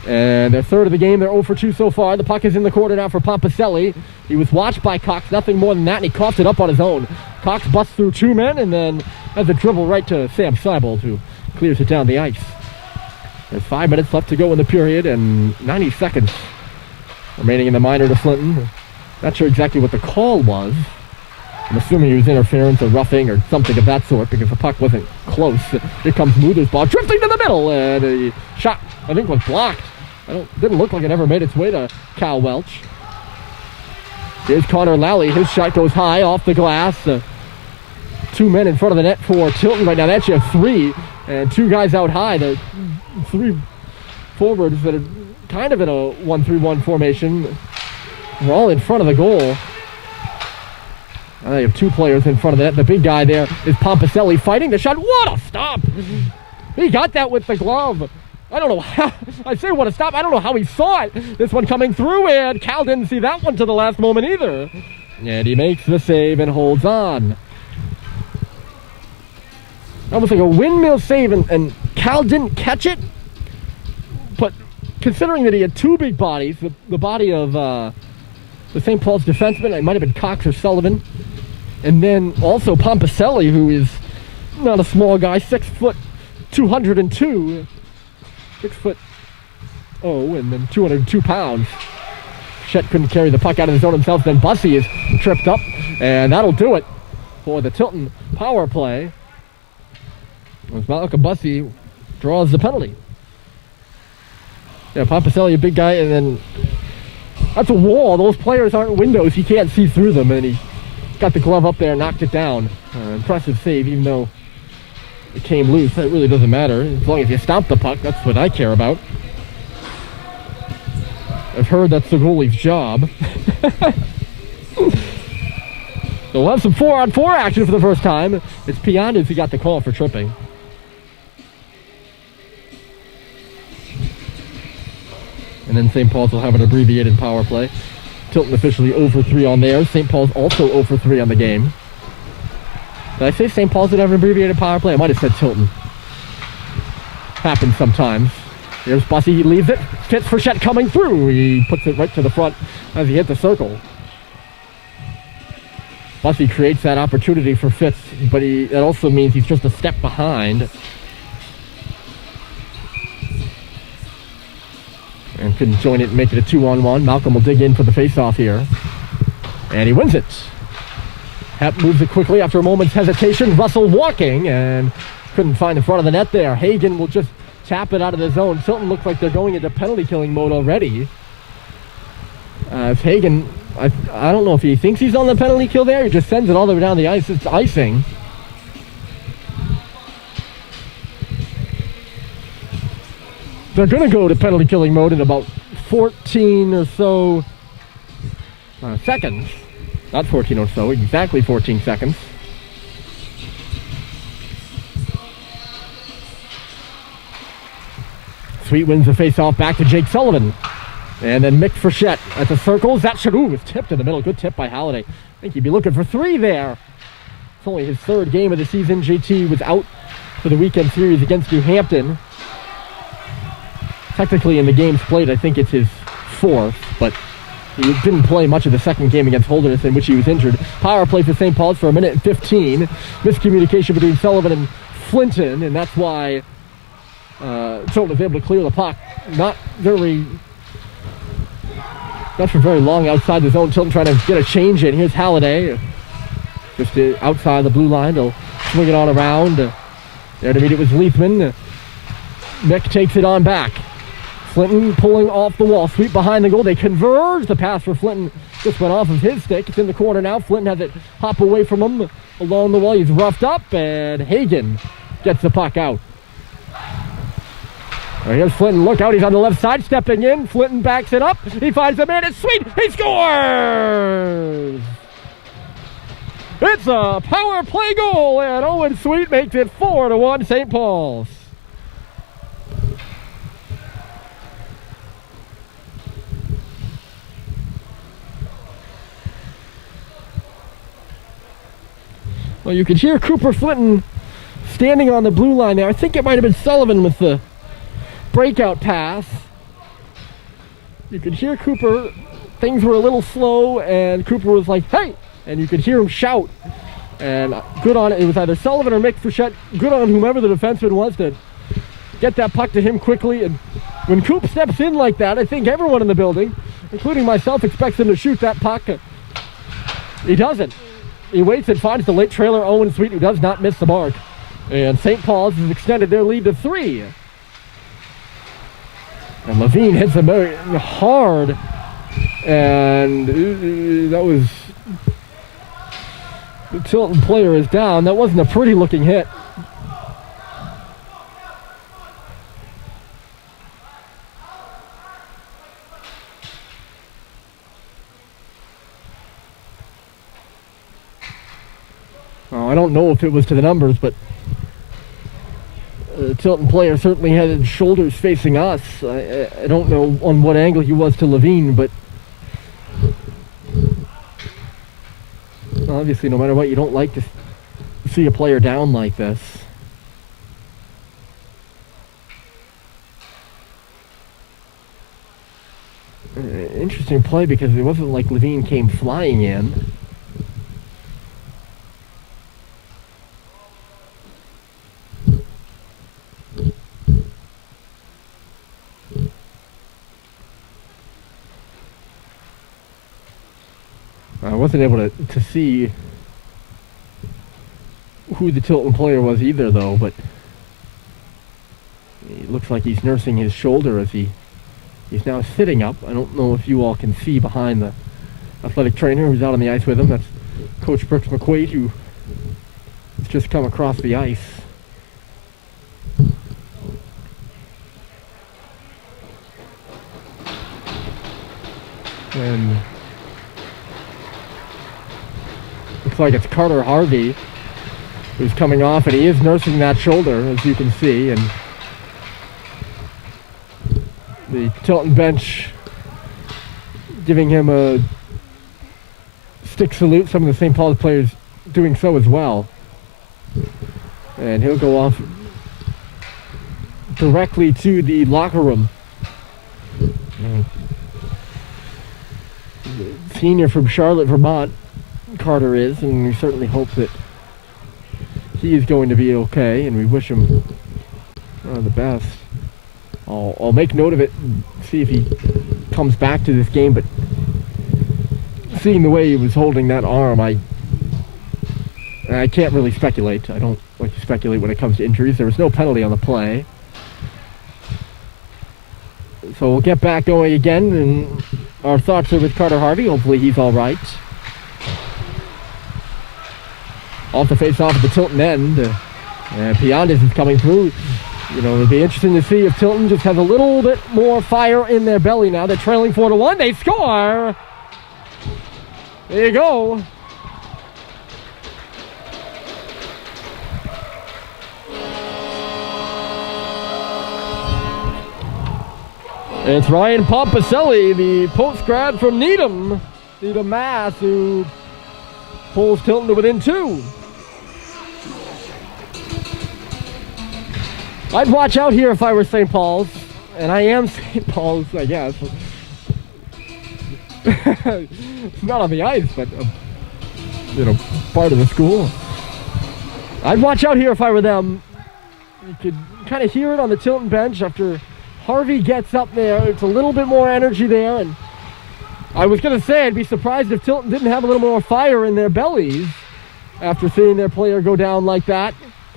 And their 3rd of the game. They're 0 for 2 so far. The puck is in the corner now for Pompaselli. He was watched by Cox, nothing more than that, and he coughed it up on his own. Cox busts through 2 men and then has a dribble right to Sam Seibold, who clears it down the ice. There's 5 minutes left to go in the period and 90 seconds remaining in the minor to Flinton. Not sure exactly what the call was. I'm assuming he was interference or roughing or something of that sort because the puck wasn't close. Here comes Muther's ball drifting to the middle, and a shot, I think, was blocked. Didn't look like it ever made its way to Cal Welch. Here's Connor Lally. His shot goes high off the glass. 2 men in front of the net for Tilton right now. They actually have 3, and 2 guys out high. The 3 forwards that are kind of in a 1-3-1 formation. We're all in front of the goal. They have 2 players in front of the net. The big guy there is Pompicelli fighting the shot. What a stop! He got that with the glove. I don't know how. I say what a stop. I don't know how he saw it. This one coming through, and Cal didn't see that one to the last moment either. And he makes the save and holds on. Almost like a windmill save, and Cal didn't catch it. But considering that he had 2 big bodies, the body of the St. Paul's defenseman, it might have been Cox or Sullivan, and then also Pompicelli, who is not a small guy, 6 foot 202, 6 foot and then 202 pounds. Chet couldn't carry the puck out of the zone himself. Then Bussey is tripped up, and that'll do it for the Tilton power play. As Malcolm Bussey draws the penalty. Yeah, Pompicelli, a big guy, and then that's a wall. Those players aren't windows. He can't see through them, and he got the glove up there and knocked it down. Impressive save, even though it came loose. It really doesn't matter. As long as you stop the puck, that's what I care about. I've heard that's the goalie's job. So we'll have some 4-on-4 action for the first time. It's Pianis who got the call for tripping. And then St. Paul's will have an abbreviated power play. Tilton officially 0-for-3 on theirs. St. Paul's also 0-for-3 on the game. Did I say St. Paul's would have an abbreviated power play? I might have said Tilton. Happens sometimes. Here's Bussey. He leaves it. Fitz for Chet coming through. He puts it right to the front as he hit the circle. Bussey creates that opportunity for Fitz, but that also means he's just a step behind. And couldn't join it and make it a 2-on-1. Malcolm will dig in for the face-off here. And he wins it. Hep moves it quickly after a moment's hesitation. Russell walking and couldn't find the front of the net there. Hagen will just tap it out of the zone. Tilton looks like they're going into penalty killing mode already. If Hagen, I don't know if he thinks he's on the penalty kill there. He just sends it all the way down the ice. It's icing. They're going to go to penalty killing mode in about 14 or so seconds. Not 14 or so, exactly 14 seconds. Sweet wins the face-off back to Jake Sullivan. And then Mick Frechette at the circles. That should, was tipped in the middle. Good tip by Halliday. I think he'd be looking for 3 there. It's only his 3rd game of the season. JT was out for the weekend series against New Hampton. Technically in the games played, I think it's his 4th, but he didn't play much of the 2nd game against Holderness, in which he was injured. Power play for St. Paul's for 1 minute and 15. Miscommunication between Sullivan and Flinton, and that's why Tilton was able to clear the puck. Not for very long outside the zone. Tilton trying to get a change in. Here's Halliday, just outside the blue line. They'll swing it on around. There to meet it was Leithman. Mick takes it on back. Flinton pulling off the wall, sweep behind the goal. They converge. The pass for Flinton just went off of his stick. It's in the corner now. Flinton has it hop away from him along the wall. He's roughed up, and Hagen gets the puck out. Here's Flinton. Look out. He's on the left side, stepping in. Flinton backs it up. He finds the man. It's Sweet. He scores! It's a power play goal, and Owen Sweet makes it 4-1 St. Paul's. Well, you could hear Cooper Flinton standing on the blue line there. I think it might have been Sullivan with the breakout pass. You could hear Cooper. Things were a little slow, and Cooper was like, hey! And you could hear him shout. And good on it. It was either Sullivan or Mick Frechette. Good on whomever the defenseman was to get that puck to him quickly. And when Coop steps in like that, I think everyone in the building, including myself, expects him to shoot that puck. He doesn't. He waits and finds the late trailer Owen Sweet, who does not miss the mark. And St. Paul's has extended their lead to 3. And Levine hits him very hard. And that was... The Tilton player is down. That wasn't a pretty looking hit. Oh, I don't know if it was to the numbers, but the Tilton player certainly had his shoulders facing us. I don't know on what angle he was to Levine, but obviously no matter what, you don't like to see a player down like this. Interesting play because it wasn't like Levine came flying in. I wasn't able to see who the Tilton player was either, though, but it looks like he's nursing his shoulder as he's now sitting up. I don't know if you all can see behind the athletic trainer who's out on the ice with him. That's Coach Brooks McQuaid, who has just come across the ice. And looks like it's Carter Harvey who's coming off, and he is nursing that shoulder, as you can see. And the Tilton bench giving him a stick salute. Some of the St. Paul's players doing so as well. And he'll go off directly to the locker room. Senior from Charlotte, Vermont, Carter is, and we certainly hope that he is going to be okay, and we wish him the best. I'll make note of it and see if he comes back to this game, but seeing the way he was holding that arm, I can't really speculate. I don't like to speculate when it comes to injuries. There was no penalty on the play. So we'll get back going again, and our thoughts are with Carter Harvey. Hopefully he's all right. Off the face-off at the Tilton end. And Piandes is coming through. You know, it'll be interesting to see if Tilton just has a little bit more fire in their belly now. They're trailing 4-1. They score! There you go. It's Ryan Pompicelli, the post-grad from Needham, Mass, who pulls Tilton to within 2. I'd watch out here if I were St. Paul's, and I am St. Paul's, I guess. Not on the ice, but part of the school. I'd watch out here if I were them. You could kind of hear it on the Tilton bench after Harvey gets up there. It's a little bit more energy there, and I was going to say I'd be surprised if Tilton didn't have a little more fire in their bellies after seeing their player go down like that.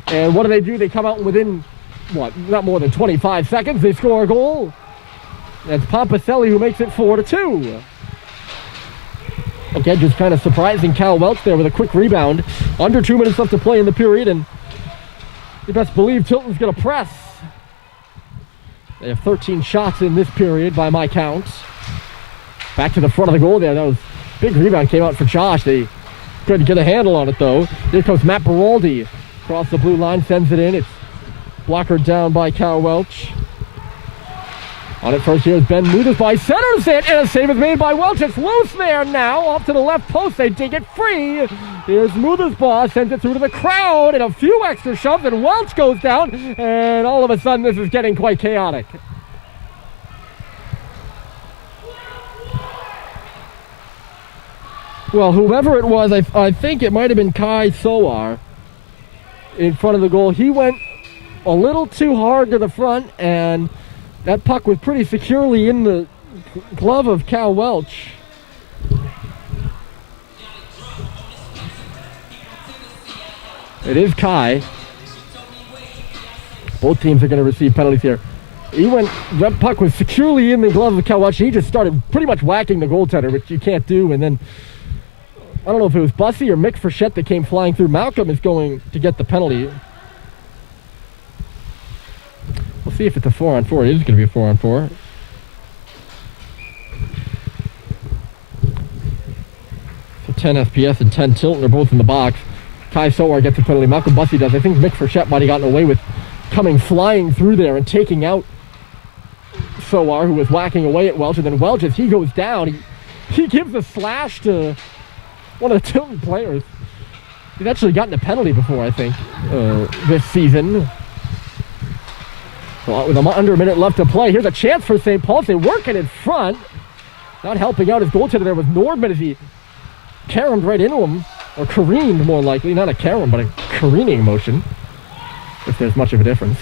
And what do? They come out within, not more than 25 seconds. They score a goal. That's Pompicelli who makes it 4-2. Again, just kind of surprising Cal Welch there with a quick rebound. Under 2 minutes left to play in the period, and you best believe Tilton's going to press. They have 13 shots in this period by my counts. Back to the front of the goal there. That was a big rebound came out for Josh. They couldn't get a handle on it, though. Here comes Matt Beraldi. Across the blue line, sends it in. It's blockered down by Cal Welch. On it first here is Ben Muthersbaugh. Centers it, and a save is made by Welch. It's loose there now. Off to the left post. They dig it free. Here's Muthersbaugh. Sends it through to the crowd. And a few extra shoves, and Welch goes down. And all of a sudden, this is getting quite chaotic. Well, whoever it was, I think it might have been Kai Soar in front of the goal. He went a little too hard to the front, and that puck was pretty securely in the glove of Cal Welch. It is Kai. Both teams are going to receive penalties here. That puck was securely in the glove of Kawachi. He just started pretty much whacking the goaltender, which you can't do. And then, I don't know if it was Bussy or Mick Frechette that came flying through. Malcolm is going to get the penalty. We'll see if it's a 4-on-4. It is going to be a 4-on-4. So 10 SPS and 10 Tilton are both in the box. Kai Sowar gets the penalty. Malcolm Bussy does. I think Mick Frechette might have gotten away with coming flying through there and taking out Sowar, who was whacking away at Welch. And then Welch, as he goes down, he gives a slash to one of the Tilton players. He's actually gotten a penalty before, I think, this season. Well, with under a minute left to play, here's a chance for St. Paul. They work it in front. Not helping out his goaltender there was Nordman as he caromed right into him. Or careened, more likely. Not a carom, but a careening motion. If there's much of a difference.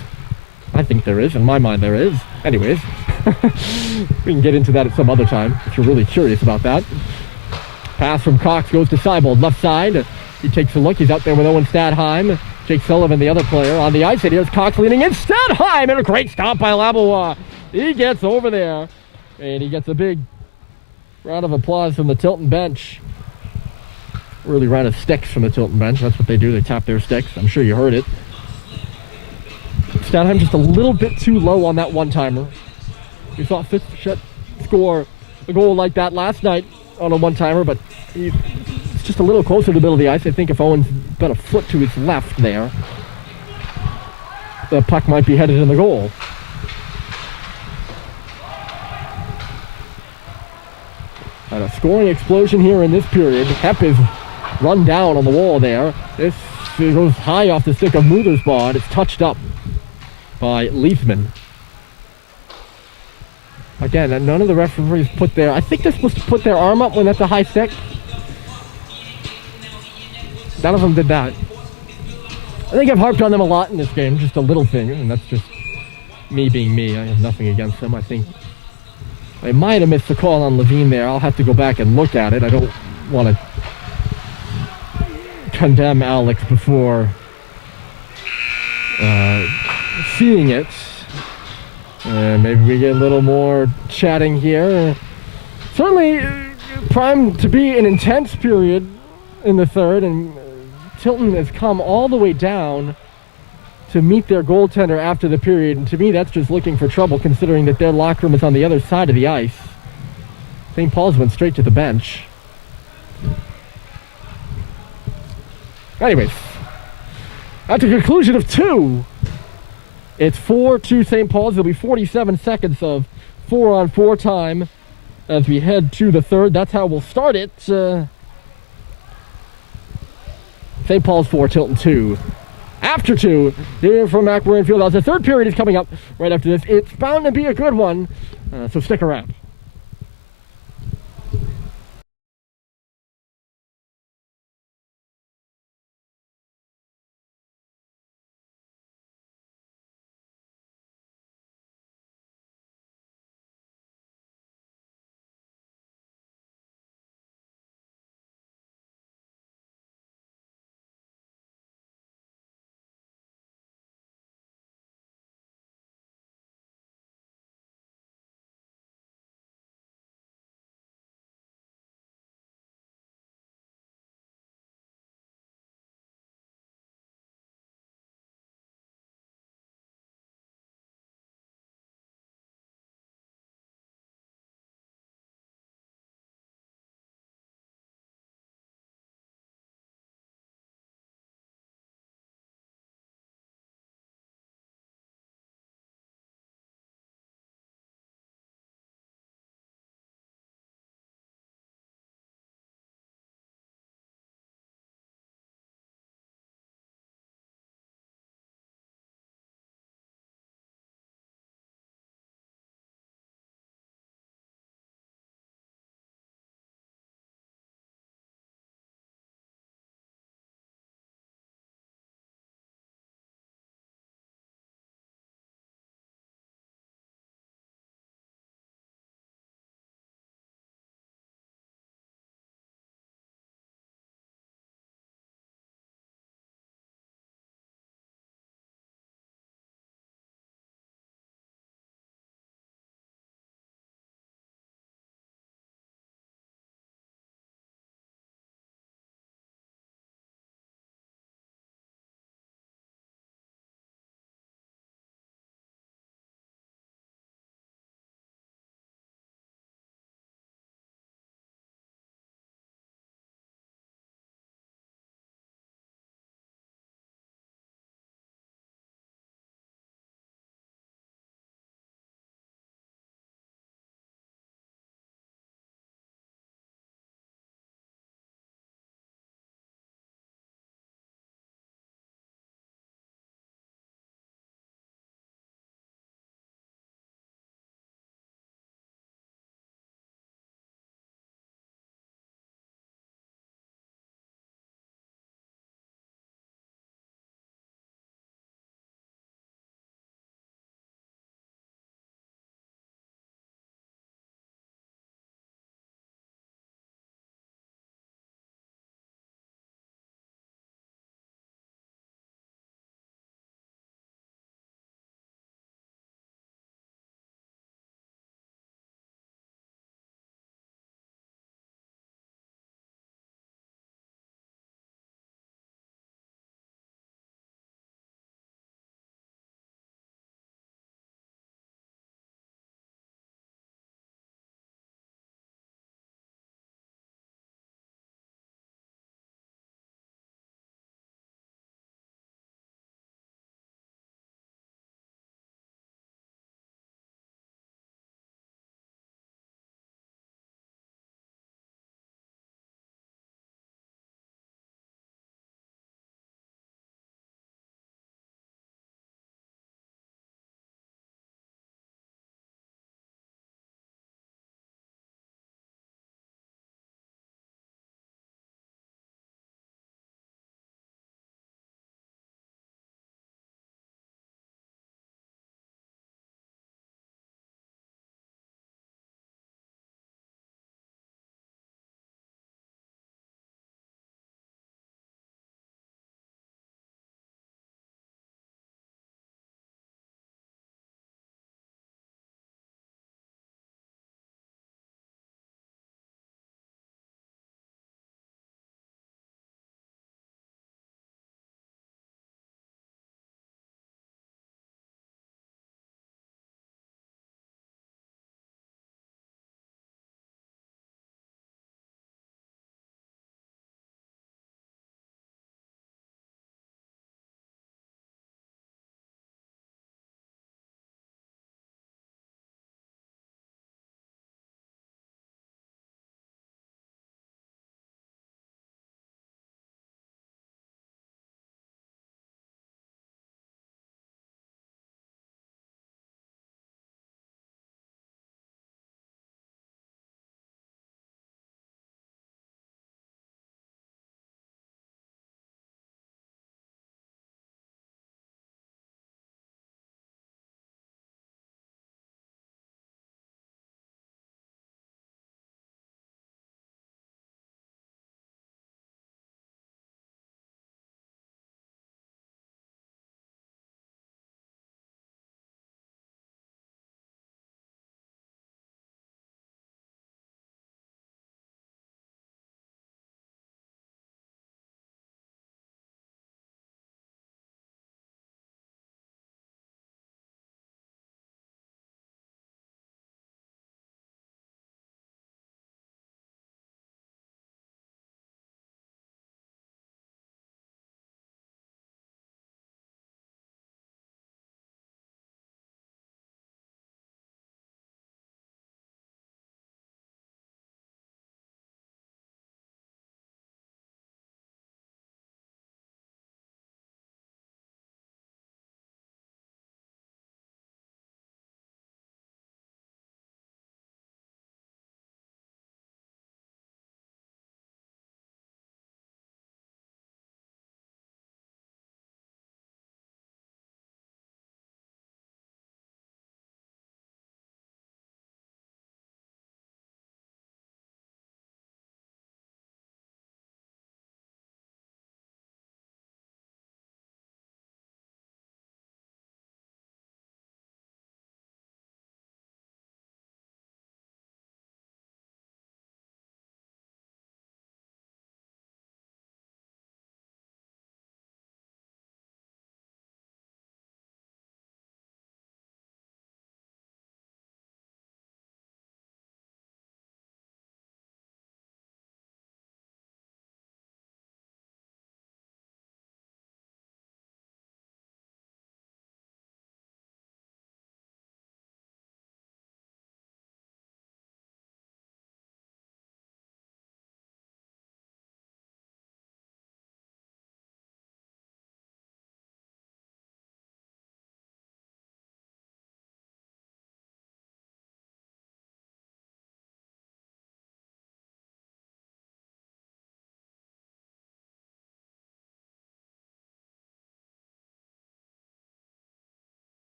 I think there is. In my mind, there is. Anyways. We can get into that at some other time if you're really curious about that. Pass from Cox goes to Seibold. Left side. He takes a look. He's out there with Owen Stadheim. Jake Sullivan, the other player, on the ice. And here's Cox leaning in. Stadheim! And a great stop by Labois. He gets over there. And he gets a big round of applause from the Tilton bench. Early round of sticks from the Tilton bench. That's what they do. They tap their sticks. I'm sure you heard it. Stadheim just a little bit too low on that one-timer. We saw Frechette score a goal like that last night on a one-timer, but it's just a little closer to the middle of the ice. I think if Owen's got a foot to his left there, the puck might be headed in the goal. And a scoring explosion here in this period. Hep is run down on the wall there. This goes high off the stick of Muthersbaugh, and it's touched up by Leithman. Again, none of the referees put their... I think they're supposed to put their arm up when that's a high stick. None of them did that. I think I've harped on them a lot in this game, just a little thing, and that's just me being me. I have nothing against them. I think I might have missed the call on Levine there. I'll have to go back and look at it. I don't want to condemn Alex before seeing it. Maybe we get a little more chatting here. Certainly primed to be an intense period in the third, and Tilton has come all the way down to meet their goaltender after the period, and to me that's just looking for trouble considering that their locker room is on the other side of the ice. St. Paul's went straight to the bench. Anyways, at the conclusion of two, it's 4-2 St. Paul's. There'll be 47 seconds of 4-on-4 time as we head to the third. That's how we'll start it. St. Paul's 4, Tilton 2. After 2, here from MacMorran Fieldhouse. The third period is coming up right after this. It's bound to be a good one, so stick around.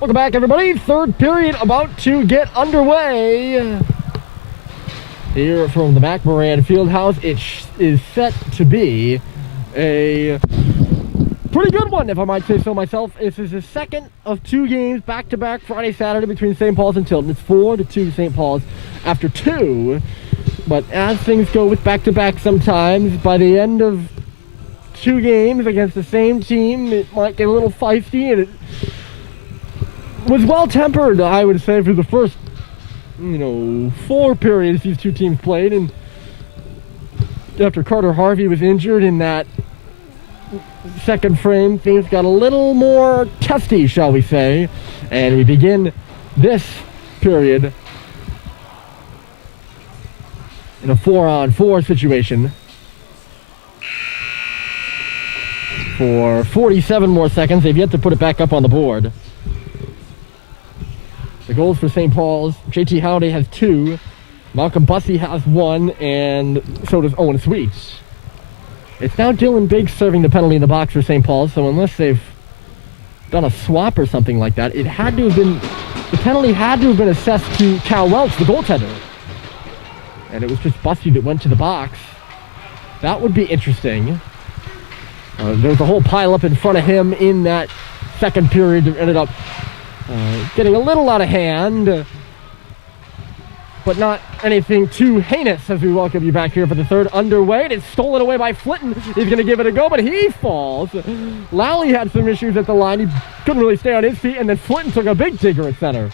Welcome back, everybody. Third period about to get underway. Here from the MacMorran Fieldhouse, it is set to be a pretty good one, if I might say so myself. This is the second of 2 games back-to-back Friday, Saturday between St. Paul's and Tilton. It's 4-2 St. Paul's after 2. But as things go with back-to-back sometimes, by the end of 2 games against the same team, it might get a little feisty, and it was well-tempered, I would say, for the first, 4 periods these 2 teams played. And after Carter Harvey was injured in that second frame, things got a little more testy, shall we say. And we begin this period in a 4-on-4 situation for 47 more seconds. They've yet to put it back up on the board. The goals for St. Paul's, JT Halliday has 2, Malcolm Bussey has 1, and so does Owen Sweets. It's now Dylan Biggs serving the penalty in the box for St. Paul's, so unless they've done a swap or something like that, the penalty had to have been assessed to Cal Welch, the goaltender. And it was just Bussey that went to the box. That would be interesting. There was a whole pile up in front of him in that second period that ended up getting a little out of hand, but not anything too heinous, as we welcome you back here for the third underway. It's stolen away by Flinton. He's going to give it a go, but he falls. Lally had some issues at the line. He couldn't really stay on his feet, and then Flinton took a big digger at center.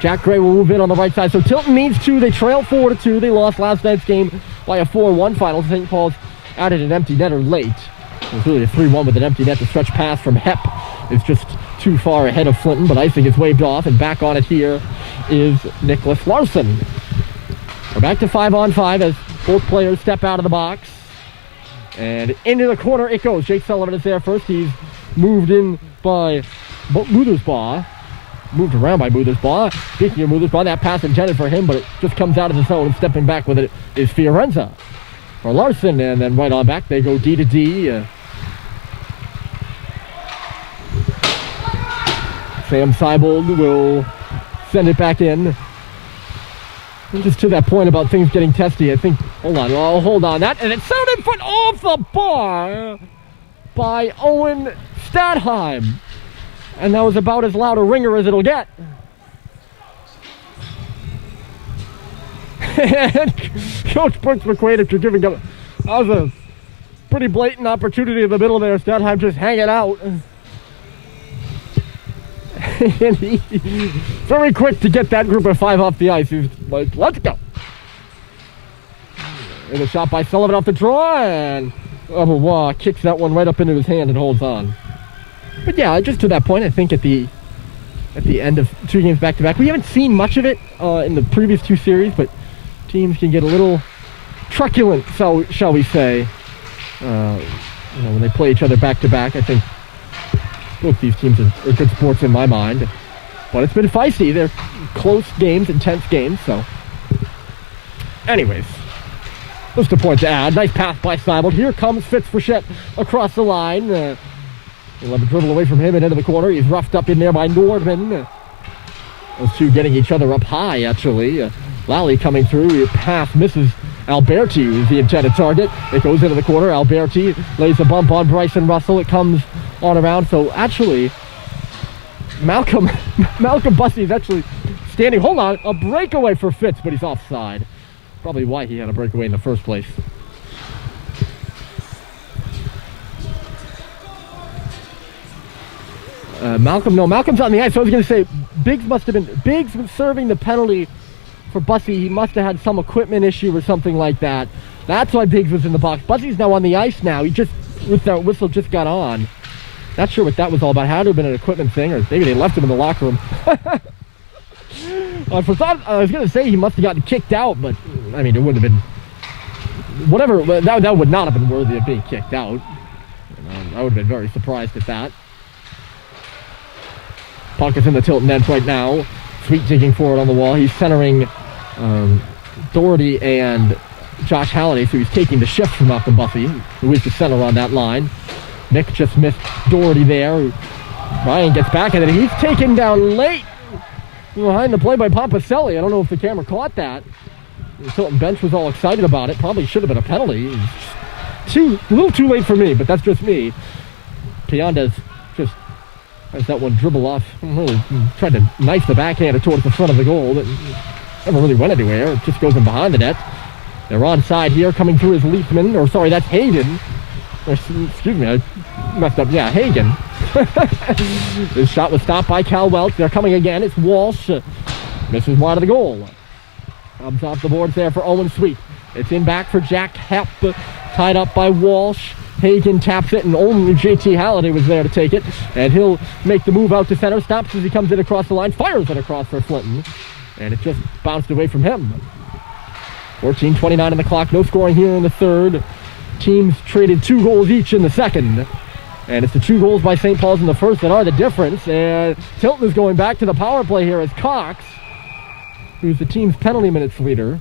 Jack Gray will move in on the right side. So Tilton needs 2. They trail 4-2. They lost last night's game by a 4-1 final. St. Paul's added an empty netter late. It was really a 3-1 with an empty net. The stretch pass from Hepp is just too far ahead of Flinton, but icing is waved off, and back on it here is Nicholas Larson. We're back to 5-on-5 as both players step out of the box. And into the corner it goes. Jake Sullivan is there first. He's moved in by Muthersbaugh. Moved around by Muthersbaugh. Speaking of Muthersbaugh, that pass intended for him, but it just comes out of the zone, and stepping back with it is Fiorenza. For Larson, and then right on back, they go D to D. Sam Seibold will send it back in. And just to that point about things getting testy, I think, hold on, that, and it's sounded foot off the bar by Owen Stadheim. And that was about as loud a ringer as it'll get. And Coach Brooks McQuaid, after giving up, that was a pretty blatant opportunity in the middle there. Stadheim just hanging out. And he very quick to get that group of 5 off the ice. He's like, let's go. And a shot by Sullivan off the draw, and Waugh kicks that one right up into his hand and holds on. But yeah, just to that point, I think at the end of 2 games back-to-back, we haven't seen much of it in the previous 2 series, but teams can get a little truculent, so shall we say, when they play each other back-to-back. I think both these teams are good sports in my mind, but it's been feisty. They're close games, intense games, so anyways, just a point to add. Nice pass by Seibold. Here comes Fitzfrechette across the line. He'll have a dribble away from him and into the corner. He's roughed up in there by Nordman. Those 2 getting each other up high, actually. Lally coming through. His pass misses Alberti, who's the intended target. It goes into the corner. Alberti lays a bump on Bryson Russell. It comes on around. So actually, Malcolm Bussey is actually standing. Hold on. A breakaway for Fitz, but he's offside. Probably why he had a breakaway in the first place. Malcolm's on the ice. So I was going to say, Biggs was serving the penalty for Bussey. He must have had some equipment issue or something like that. That's why Biggs was in the box. Bussey's now on the ice now. He just, with that whistle, just got on. Not sure what that was all about. Had to have been an equipment thing, or maybe they left him in the locker room. I was going to say he must have gotten kicked out, but I mean, it wouldn't have been, whatever, that would not have been worthy of being kicked out. I would have been very surprised at that. Puck is in the Tilton end right now. Sweet digging forward on the wall. He's centering Doherty and Josh Halliday, so he's taking the shift from Malcolm Bussey, who is the center on that line. Nick just missed Doherty there, who Ryan gets back at it. He's taken down late behind the play by Pompaselli. I don't know if the camera caught that. The Tilton bench was all excited about it. Probably should have been a penalty. A little too late for me, but that's just me. Pianda's just has that one dribble off. Tried to knife the backhander towards the front of the goal. It never really went anywhere. It just goes in behind the net. They're onside here, coming through is Leafman. Or sorry, that's Hagen. Excuse me, I messed up. Yeah, Hagen. This shot was stopped by Cal Welch. They're coming again. It's Walsh. Misses wide of the goal. Comes off the boards there for Owen Sweet. It's in back for Jack Hepp. Tied up by Walsh. Hagen taps it, and only JT Halliday was there to take it. And he'll make the move out to center. Stops as he comes in across the line. Fires it across for Flinton. And it just bounced away from him. 14:29 on the clock. No scoring here in the third. Teams traded 2 goals each in the second. And it's the 2 goals by St. Paul's in the first that are the difference. And Tilton is going back to the power play here as Cox, who's the team's penalty minutes leader.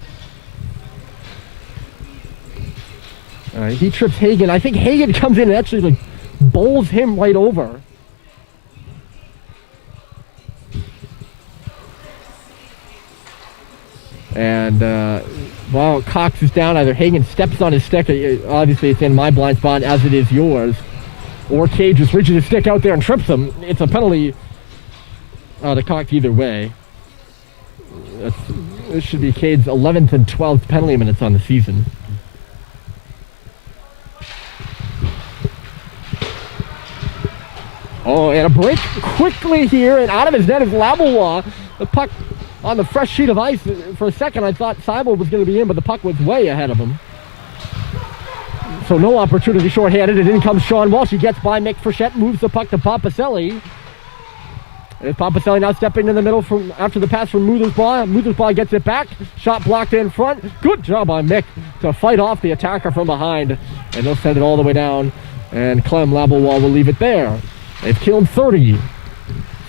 He trips Hagen. I think Hagen comes in and actually bowls him right over. And while Cox is down, either Hagen steps on his stick, obviously it's in my blind spot as it is yours, or Cage just reaches his stick out there and trips him. It's a penalty to Cox either way. This should be Cade's 11th and 12th penalty minutes on the season. Oh, and a break quickly here, and out of his net is Labois. The puck on the fresh sheet of ice. For a second, I thought Seibel was going to be in, but the puck was way ahead of him. So no opportunity shorthanded, and in comes Sean Walsh. He gets by Mick Frechette, moves the puck to Pompaselli. And Pompaselli now stepping in the middle after the pass from Muthersbaugh. Muthersbaugh gets it back. Shot blocked in front. Good job by Mick to fight off the attacker from behind. And they'll send it all the way down. And Clem Labois will leave it there. They've killed 30.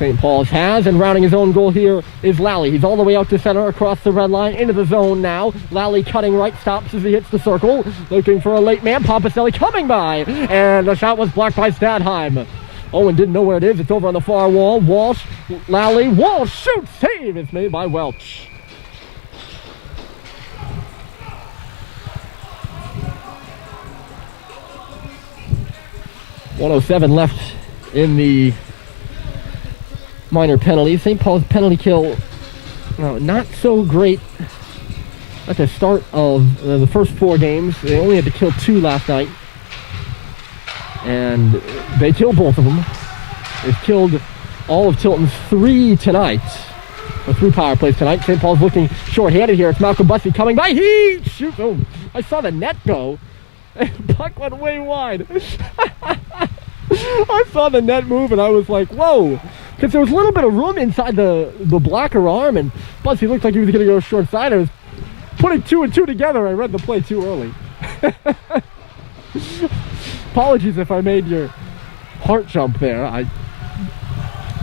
St. Paul's has, and rounding his own goal here is Lally. He's all the way out to center across the red line into the zone now. Lally cutting right, stops as he hits the circle. Looking for a late man. Pompaselli coming by. And the shot was blocked by Stadheim. Owen didn't know where it is. It's over on the far wall. Walsh, Lally, Walsh shoots. Save is made by Welch. .107 left in the minor penalties. St. Paul's penalty kill, not so great at the start of the first 4 games. They only had to kill 2 last night. And they killed both of them. They've killed all of Tilton's 3 tonight. Or 3 power plays tonight. St. Paul's looking short-handed here. It's Malcolm Bussey coming by. He shoots. Oh, I saw the net go. And the puck went way wide. I saw the net move and I was like, whoa. Because there was a little bit of room inside the blocker arm, and Bussey looked like he was going to go short side. I was putting 2 and 2 together. I read the play too early. Apologies if I made your heart jump there. I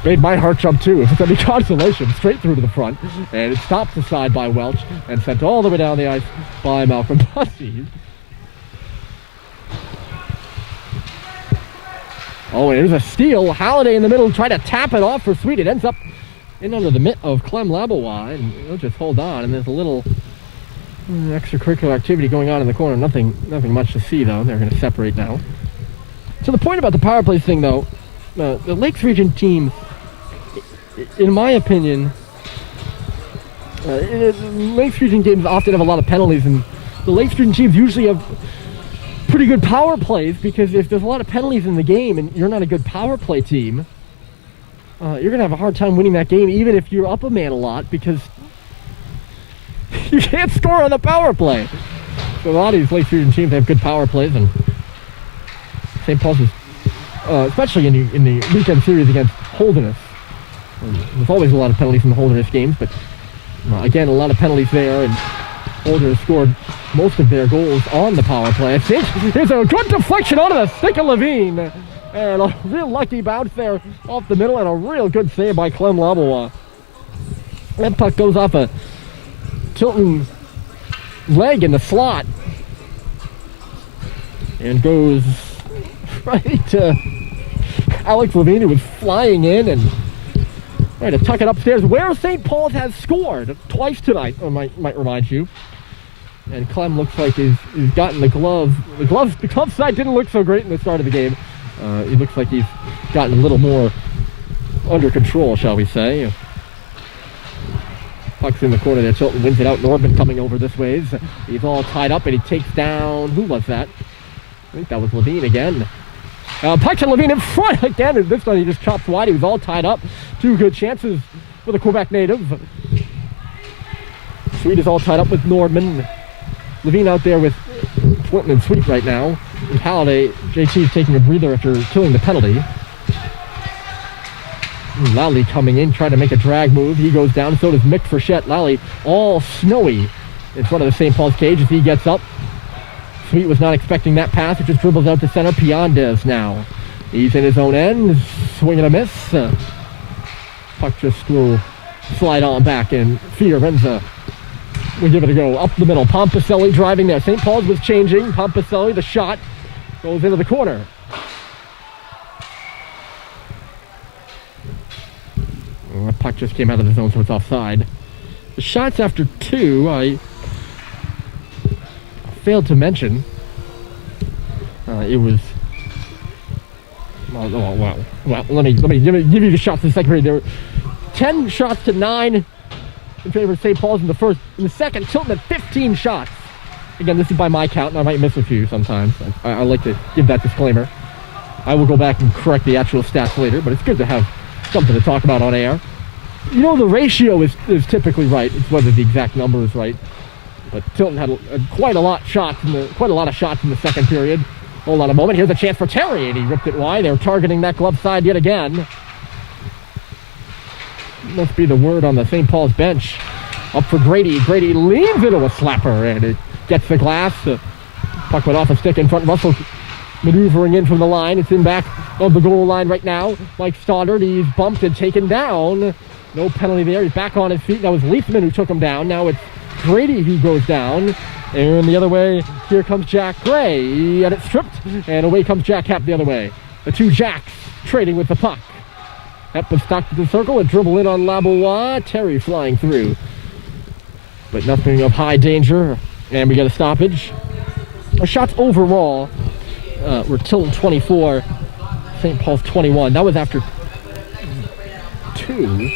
made my heart jump too. If it's any consolation, straight through to the front. And it stops the side by Welch and sent all the way down the ice by Malcolm Bussey. Oh, and there's a steal. Halliday in the middle trying to tap it off for Sweet. It ends up in under the mitt of Clem Labois, and he'll just hold on. And there's a little extracurricular activity going on in the corner. Nothing much to see, though. They're going to separate now. So the point about the power play thing, though, the Lakes Region team, in my opinion, Lakes Region games often have a lot of penalties, and the Lakes Region teams usually have pretty good power plays, because if there's a lot of penalties in the game and you're not a good power play team, you're going to have a hard time winning that game, even if you're up a man a lot, because you can't score on the power play. So a lot of these Lakes Region teams have good power plays, and St. Paul's is, especially in the weekend series against Holderness. There's always a lot of penalties in the Holderness games, but again, a lot of penalties there, and Holderness scored most of their goals on the power play. I think there's a good deflection onto the stick of Levine, and a real lucky bounce there off the middle, and a real good save by Clem Labois. That puck goes off a Tilton leg in the slot and goes right to Alex Levine, who was flying in and trying to tuck it upstairs, where St. Paul's has scored twice tonight, I might remind you. And Clem looks like he's gotten the glove. The glove side didn't look so great in the start of the game. He looks like he's gotten a little more under control, shall we say. Puck's in the corner there. Tilton wins it out. Norman coming over this way. He's all tied up and he takes down. Who was that? I think that was Levine again. Puck to Levine in front again, and this time he just chops wide. He was all tied up. Two good chances for the Quebec native. Sweet is all tied up with Nordman. Levine out there with Swinton and Sweet right now. And Halliday, JT's taking a breather after killing the penalty. Lally coming in, trying to make a drag move. He goes down, so does Mick Frechette. Lally all snowy in front of the St. Paul's cage as he gets up. Sweet was not expecting that pass. It just dribbles out to center. Piandez now. He's in his own end. Swing and a miss. Puck just will slide on back, and Fiorenza will give it a go. Up the middle. Pompicelli driving there. St. Paul's was changing. Pompicelli, the shot, goes into the corner. The puck just came out of the zone, so it's offside. The shots after two, I failed to mention. It was. Well, let me give you the shots in the second period. There were 10 shots to 9 in favor of St. Paul's in the first. In the second, Tilton had 15 shots. Again, this is by my count, and I might miss a few sometimes. I like to give that disclaimer. I will go back and correct the actual stats later, but it's good to have something to talk about on air. You know, the ratio is typically right. It's whether the exact number is right. But Tilton had quite a lot of shots in the second period. Hold on a moment. Here's a chance for Terry, and he ripped it wide. They're targeting that glove side yet again. Must be the word on the St. Paul's bench. Up for Grady. Grady leans into a slapper, and it gets the glass. Puck went off a stick in front. Russell maneuvering in from the line. It's in back of the goal line right now. Mike Stoddard, he's bumped and taken down. No penalty there. He's back on his feet. That was Leithman who took him down. Now it's Grady who goes down. And the other way, here comes Jack Gray. He had it stripped, and away comes Jack Hepp the other way. The two Jacks trading with the puck. Hepp was stuck to the circle, a dribble in on Labois. Terry flying through. But nothing of high danger. And we get a stoppage. Our shots overall were Tilton 24, St. Paul's 21. That was after 2.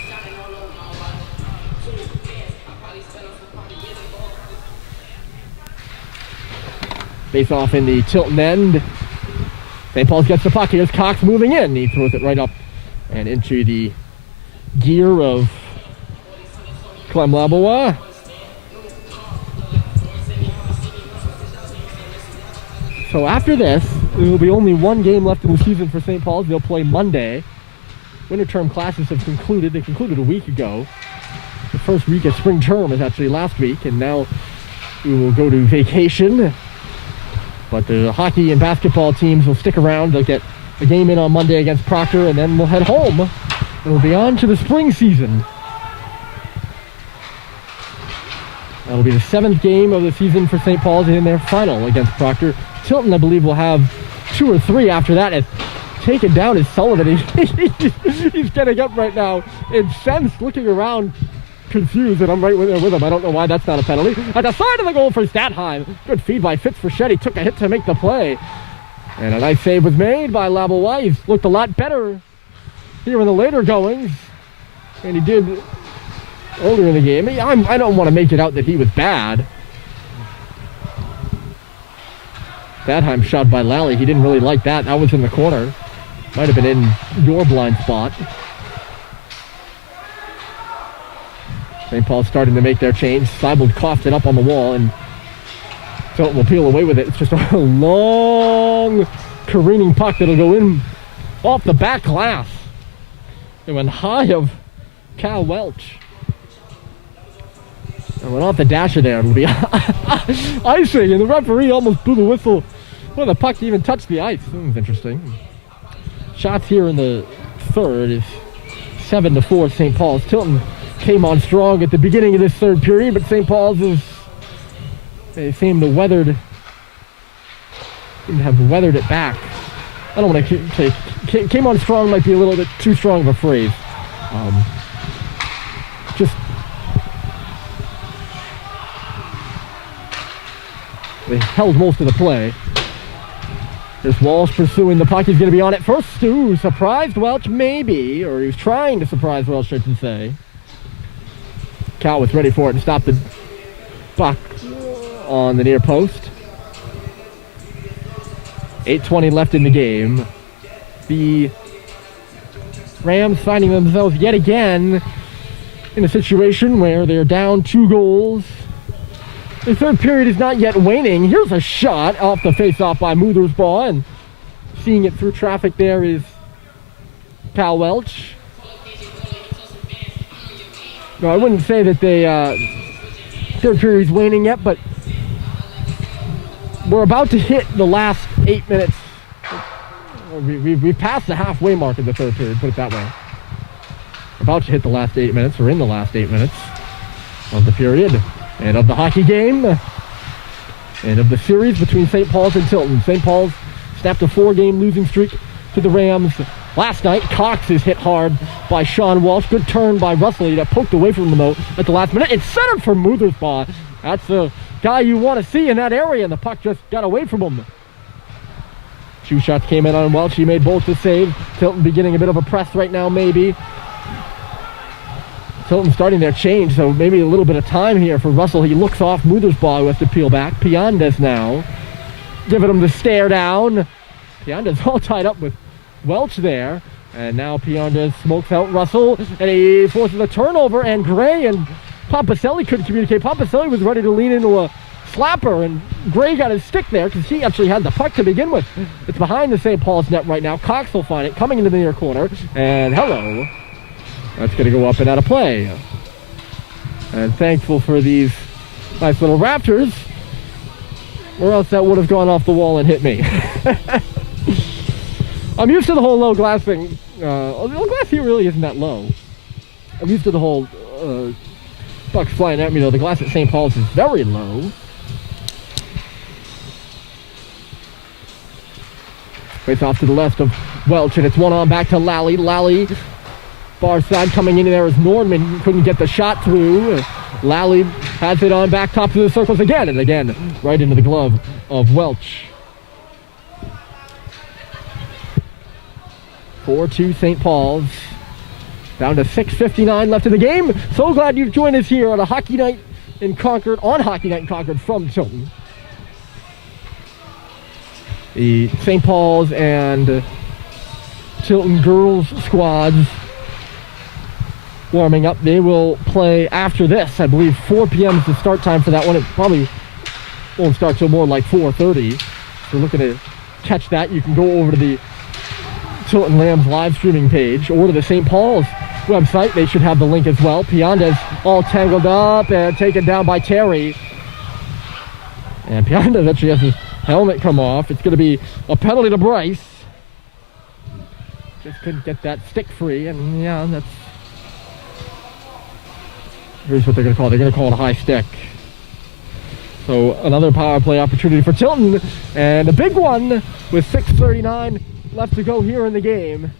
Face off in the Tilton end. St. Paul's gets the puck. Here's Cox moving in. He throws it right up and into the gear of Clem Labois. So after this, there will be only one game left in the season for St. Paul's. They'll play Monday. Winter term classes have concluded. They concluded a week ago. The first week of spring term is actually last week, and now we will go to vacation. But the hockey and basketball teams will stick around. They'll get a game in on Monday against Proctor, and then we'll head home. And we'll be on to the spring season. That'll be the 7th game of the season for St. Paul's in their final against Proctor. Tilton, I believe, will have 2 or 3 after that. And taken down is Sullivan. He's getting up right now, incensed, looking around, confused, and I'm right there with him. I don't know why that's not a penalty. At the side of the goal for Statheim. Good feed by Fitz Frechette. He took a hit to make the play. And a nice save was made by Labois. He's looked a lot better here in the later goings. And he did earlier in the game. I don't want to make it out that he was bad. Statheim shot by Lally. He didn't really like that. That was in the corner. Might have been in your blind spot. St. Paul's starting to make their change. Seibold coughed it up on the wall, and Tilton will peel away with it. It's just a long careening puck that'll go in off the back glass. It went high of Cal Welch. And went off the dasher there. It'll be icing, and the referee almost blew the whistle when the puck even touched the ice. That was interesting. Shots here in the third is 7-4 St. Paul's. Tilton came on strong at the beginning of this third period, but St. Paul's they seem to have weathered it back I don't want to say came on strong might be a little bit too strong of a phrase. Just they held most of the play. Here's Walsh pursuing the puck. He's going to be on it first. Stu surprised Welch, maybe, or he was trying to surprise Welch, I should say. Cal was ready for it and stopped the puck on the near post. 8:20 left in the game. The Rams finding themselves yet again in a situation where they're down 2 goals. The third period is not yet waning. Here's a shot off the face-off by Muthersbaugh, and seeing it through traffic there is Cal Welch. No, I wouldn't say that the third period is waning yet, but we're about to hit the last 8 minutes. We've passed the halfway mark of the third period, put it that way. About to hit the last 8 minutes, or in the last 8 minutes of the period, and of the hockey game, and of the series between St. Paul's and Tilton. St. Paul's snapped a 4-game losing streak to the Rams last night. Cox is hit hard by Sean Walsh. Good turn by Russell that poked away from him, though, at the last minute. It's centered for Muthersbaugh. That's the guy you want to see in that area, and the puck just got away from him. 2 shots came in on Welch. He made both the save. Tilton beginning a bit of a press right now, maybe. Tilton starting their change, so maybe a little bit of time here for Russell. He looks off Muthersbaugh, who has to peel back. Piandes now giving him the stare down. Piandes all tied up with Welch there. And now Piandes smokes out Russell, and he forces a turnover, and Gray and Pompaselli couldn't communicate. Pompaselli was ready to lean into a slapper, and Gray got his stick there because he actually had the puck to begin with. It's behind the St. Paul's net right now. Cox will find it, coming into the near corner, and hello. That's going to go up and out of play. And thankful for these nice little Raptors, or else that would have gone off the wall and hit me. I'm used to the whole low glass thing. The low glass here really isn't that low. I'm used to the whole pucks flying at me, though. The glass at St. Paul's is very low. Face off to the left of Welch, and it's one on back to Lally. Lally, far side, coming in there as Nordman couldn't get the shot through. Lally has it on back top to the circles again, and again, right into the glove of Welch. 4-2 St. Paul's. Down to 6:59 left in the game. So glad you've joined us here on a Hockey Night in Concord, from Tilton. The St. Paul's and Tilton girls squads warming up. They will play after this. I believe 4 p.m. is the start time for that one. It probably won't start till more like 4:30. If you're looking to catch that, you can go over to the Tilton Lambs live streaming page or to the St. Paul's website. They should have the link as well. Piandes all tangled up and taken down by Terry. And Piandes actually has his helmet come off. It's going to be a penalty to Bryce. Just couldn't get that stick free, and yeah, that's... Here's what they're going to call it. They're going to call it a high stick. So another power play opportunity for Tilton, and a big one with 6:39 left to go here in the game.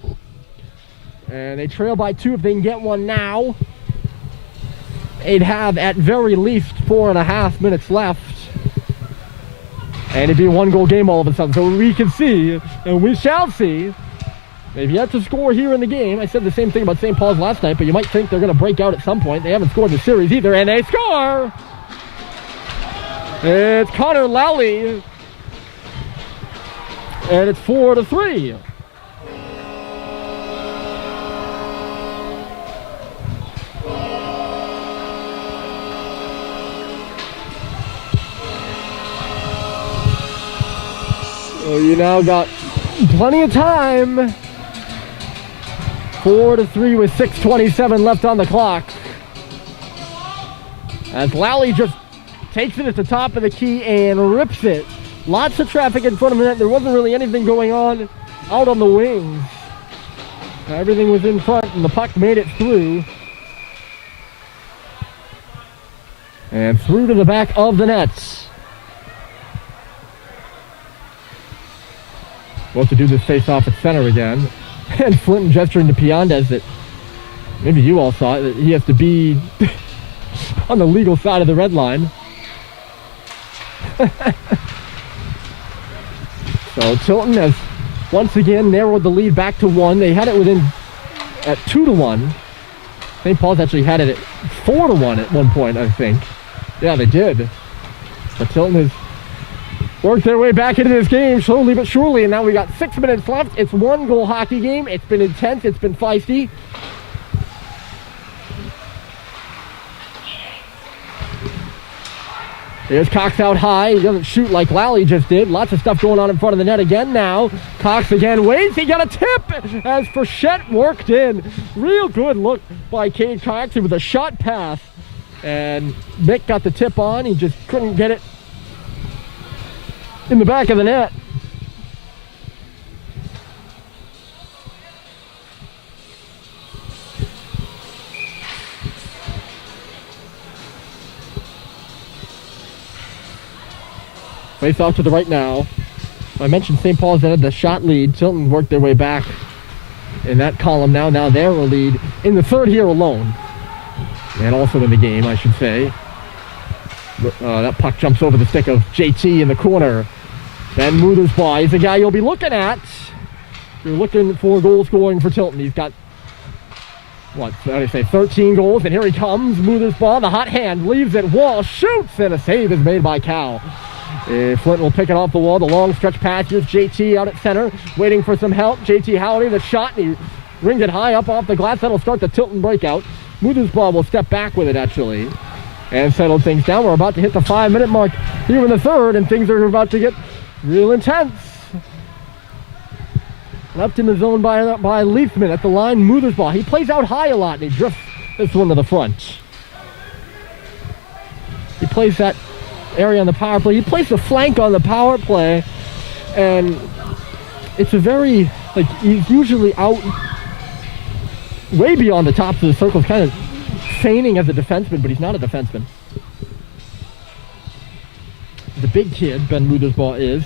And they trail by 2 if they can get one now. They'd have at very least 4.5 minutes left. And it'd be a 1-goal game all of a sudden. So we can see, and we shall see, they've yet to score here in the game. I said the same thing about St. Paul's last night, but you might think they're going to break out at some point. They haven't scored the series either, and they score! It's Connor Lally. And it's 4-3. So you now got plenty of time. 4-3 with 6:27 left on the clock. As Lally just takes it at the top of the key and rips it. Lots of traffic in front of it. There wasn't really anything going on out on the wings. Everything was in front, and the puck made it through. And through to the back of the nets. Well, to do this face-off at center again. And Flint gesturing to Piandez that maybe you all saw it, that he has to be on the legal side of the red line. So Tilton has once again narrowed the lead back to 1. They had it within at 2-1. St. Paul's actually had it at 4-1 at one point, I think. Yeah, they did. But Tilton has worked their way back into this game slowly but surely, and now we got 6 minutes left. It's 1-goal hockey game. It's been intense. It's been feisty. There's Cox out high. He doesn't shoot like Lally just did. Lots of stuff going on in front of the net again now. Cox again waits. He got a tip as Frechette worked in. Real good look by Cade Cox with a shot pass. And Mick got the tip on. He just couldn't get it in the back of the net. Face off to the right now. I mentioned St. Paul's had the shot lead. Tilton worked their way back in that column now. Now they're a lead in the third here alone. And also in the game, I should say. That puck jumps over the stick of JT in the corner. Ben Muthersbaugh is the guy you'll be looking at. You're looking for goal scoring for Tilton. He's got, what did I say, 13 goals. And here he comes, Muthersbaugh. The hot hand leaves it. Wall shoots, and a save is made by Cal. Flint will pick it off the wall. The long stretch pass. Here's JT out at center, waiting for some help. JT Howley, the shot, and he rings it high up off the glass. That'll start the Tilton breakout. Muthersbaugh will step back with it, actually, and settle things down. We're about to hit the 5-minute mark here in the third, and things are about to get real intense. Left in the zone by Leithman at the line. Muthersbaugh, he plays out high a lot, and he drifts this one to the front. He plays that area on the power play. He plays the flank on the power play, and it's a very, like, he's usually out way beyond the tops of the circles, kind of feigning as a defenseman, but he's not a defenseman. The big kid, Ben Muthersbaugh, is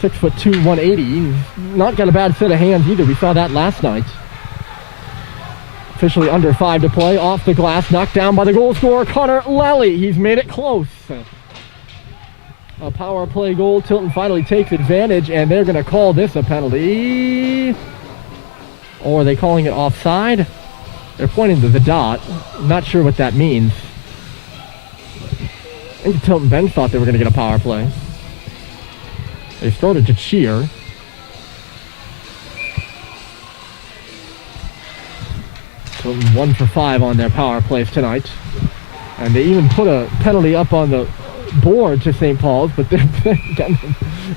6'2", 180. He's not got a bad set of hands either. We saw that last night. Officially under 5 to play. Off the glass, knocked down by the goal scorer, Connor Lally. He's made it close. A power play goal. Tilton finally takes advantage, and they're going to call this a penalty. Or are they calling it offside? They're pointing to the dot. I'm not sure what that means. I think the Tilton bench thought they were going to get a power play. They started to cheer. Tilton 1 for 5 on their power plays tonight. And they even put a penalty up on the board to St. Paul's, but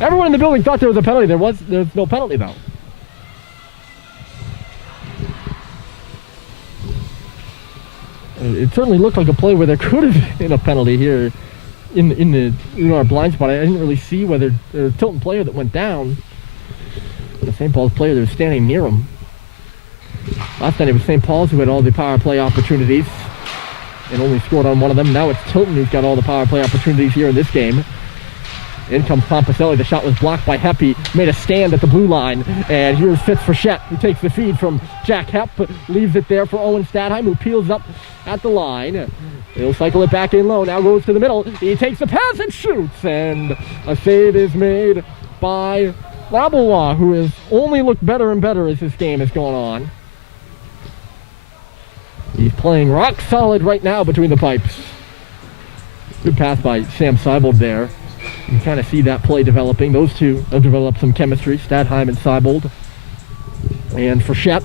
everyone in the building thought there was a penalty. There's no penalty, though. It certainly looked like a play where there could have been a penalty here in our blind spot. I didn't really see whether there was a Tilton player that went down. The St. Paul's player that was standing near him. Last night it was St. Paul's who had all the power play opportunities and only scored on one of them. Now it's Tilton who's got all the power play opportunities here in this game. In comes Pompicelli. The shot was blocked by Hepp. He made a stand at the blue line. And here's Frechette, who takes the feed from Jack Hepp, but leaves it there for Owen Stadheim, who peels up at the line. He'll cycle it back in low. Now goes to the middle. He takes the pass and shoots. And a save is made by Labois, who has only looked better and better as this game has gone on. He's playing rock solid right now between the pipes. Good pass by Sam Seibold there. You can kind of see that play developing. Those two have developed some chemistry, Stadheim and Seibold. And Frechette.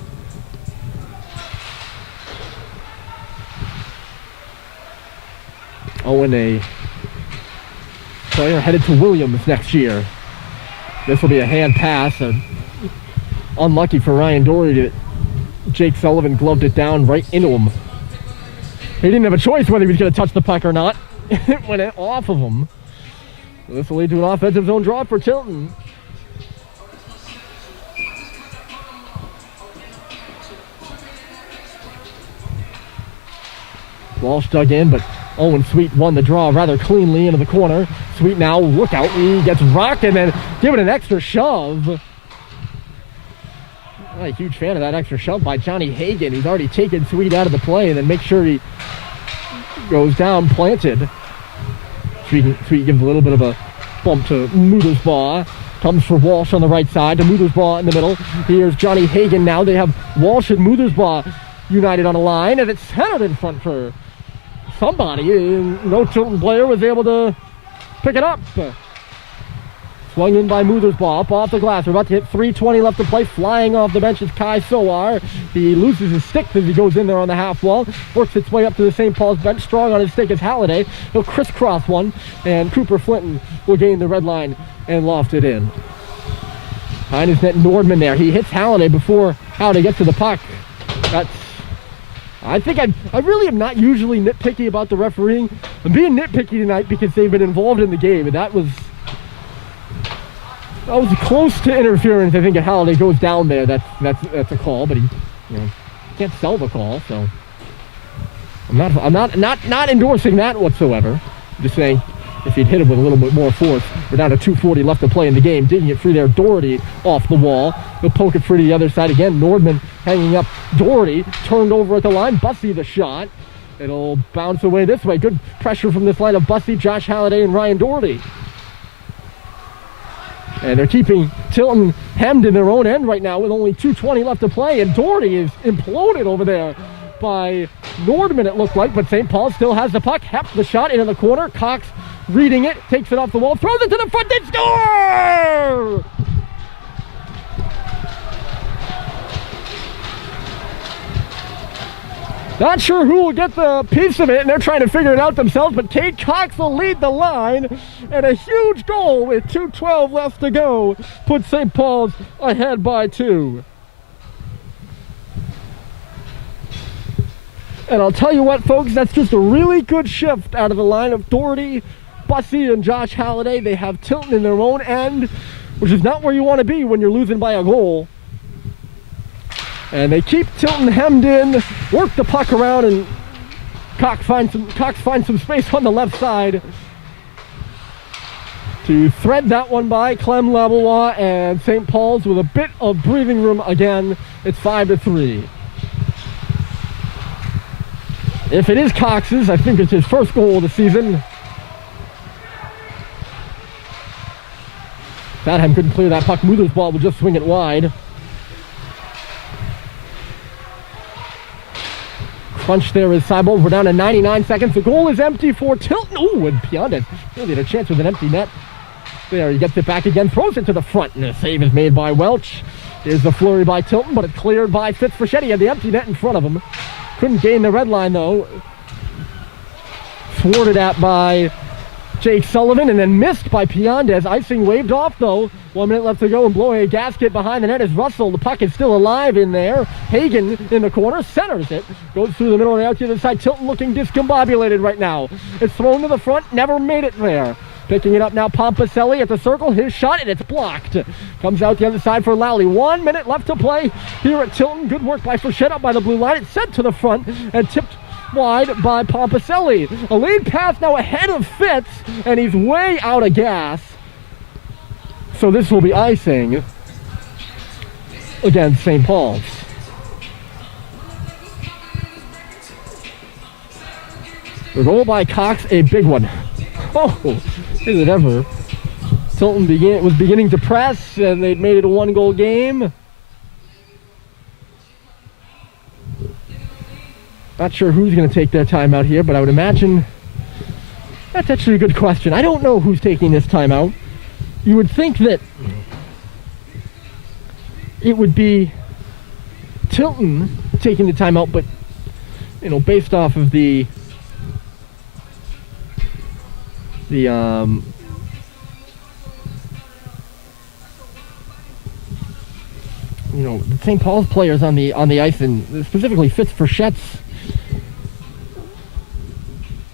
Owen, a player headed to Williams next year. This will be a hand pass. Unlucky for Ryan Doherty. Jake Sullivan gloved it down right into him. He didn't have a choice whether he was going to touch the puck or not. It went off of him. So this will lead to an offensive zone draw for Tilton. Walsh dug in, but Owen Sweet won the draw rather cleanly into the corner. Sweet now, look out, he gets rocked and then given an extra shove. I'm not a huge fan of that extra shove by Johnny Hagan. He's already taken Sweet out of the play and then make sure he goes down planted. Sweet gives a little bit of a bump to Mudersbaugh. Comes for Walsh on the right side to Mudersbaugh in the middle. Here's Johnny Hagan now. They have Walsh and Mudersbaugh united on a line, and it's centered in front for somebody. No Tilton player was able to pick it up. Swung in by Mudersbaugh, up off the glass. We're about to hit 3:20 left to play. Flying off the bench is Kai Sowar. He loses his stick as he goes in there on the half wall. Works its way up to the St. Paul's bench. Strong on his stick is Halliday. He'll crisscross one, and Cooper Flinton will gain the red line and loft it in. Behind his net, Nordman there. He hits Halliday before Halliday gets to the puck. I think I really am not usually nitpicky about the refereeing. I'm being nitpicky tonight because they've been involved in the game, and that was close to interference. I think if Halliday goes down there, that's a call, but he can't sell the call, so I'm not endorsing that whatsoever. I'm just saying if he'd hit it with a little bit more force. We're down to 2:40 left to play in the game. Digging it free there, Doherty off the wall. He'll poke it free to the other side again. Nordman hanging up Doherty, turned over at the line. Bussey the shot. It'll bounce away this way. Good pressure from this line of Bussey, Josh Halliday, and Ryan Doherty. And they're keeping Tilton hemmed in their own end right now with only 2:20 left to play. And Doherty is imploded over there by Nordman, it looked like. But St. Paul still has the puck. Hep the shot into the corner. Cox reading it, takes it off the wall, throws it to the front, and score! Not sure who will get the piece of it, and they're trying to figure it out themselves, but Kate Cox will lead the line, and a huge goal with 2:12 left to go puts St. Paul's ahead by 2. And I'll tell you what, folks, that's just a really good shift out of the line of Doherty, Bussey, and Josh Halliday. They have Tilton in their own end, which is not where you want to be when you're losing by a goal. And they keep Tilton hemmed in, work the puck around, and Cox finds some space on the left side to thread that one by Clem Labelois, and St. Paul's with a bit of breathing room again. It's 5-3. If it is Cox's, I think it's his first goal of the season. Fatham couldn't clear that puck. Mudersbaugh will just swing it wide. Crunch there is Seibel. We're down to 99 seconds. The goal is empty for Tilton. Ooh, and Piondas really had a chance with an empty net. There, he gets it back again, throws it to the front, and a save is made by Welch. Here's the flurry by Tilton, but it's cleared by Fitzfrechette. He had the empty net in front of him. Couldn't gain the red line, though. Thwarted at by Jake Sullivan, and then missed by Piondas. Icing waved off, though. 1 minute left to go, and blowing a gasket behind the net is Russell. The puck is still alive in there. Hagan in the corner, centers it. Goes through the middle and out to the other side. Tilton looking discombobulated right now. It's thrown to the front, never made it there. Picking it up now, Pompaselli at the circle. His shot, and it's blocked. Comes out the other side for Lowley. 1 minute left to play here at Tilton. Good work by Frechette up by the blue line. It's sent to the front and tipped wide by Pompaselli. A lead pass now ahead of Fitz, and he's way out of gas. So this will be icing against St. Paul's. The goal by Cox, a big one. Oh, is it ever? Tilton was beginning to press, and they'd made it a 1-goal game. Not sure who's going to take their timeout here, but I would imagine that's actually a good question. I don't know who's taking this timeout. You would think that it would be Tilton taking the timeout, but based off of the St. Paul's players on the ice, and specifically Fitzfrechette's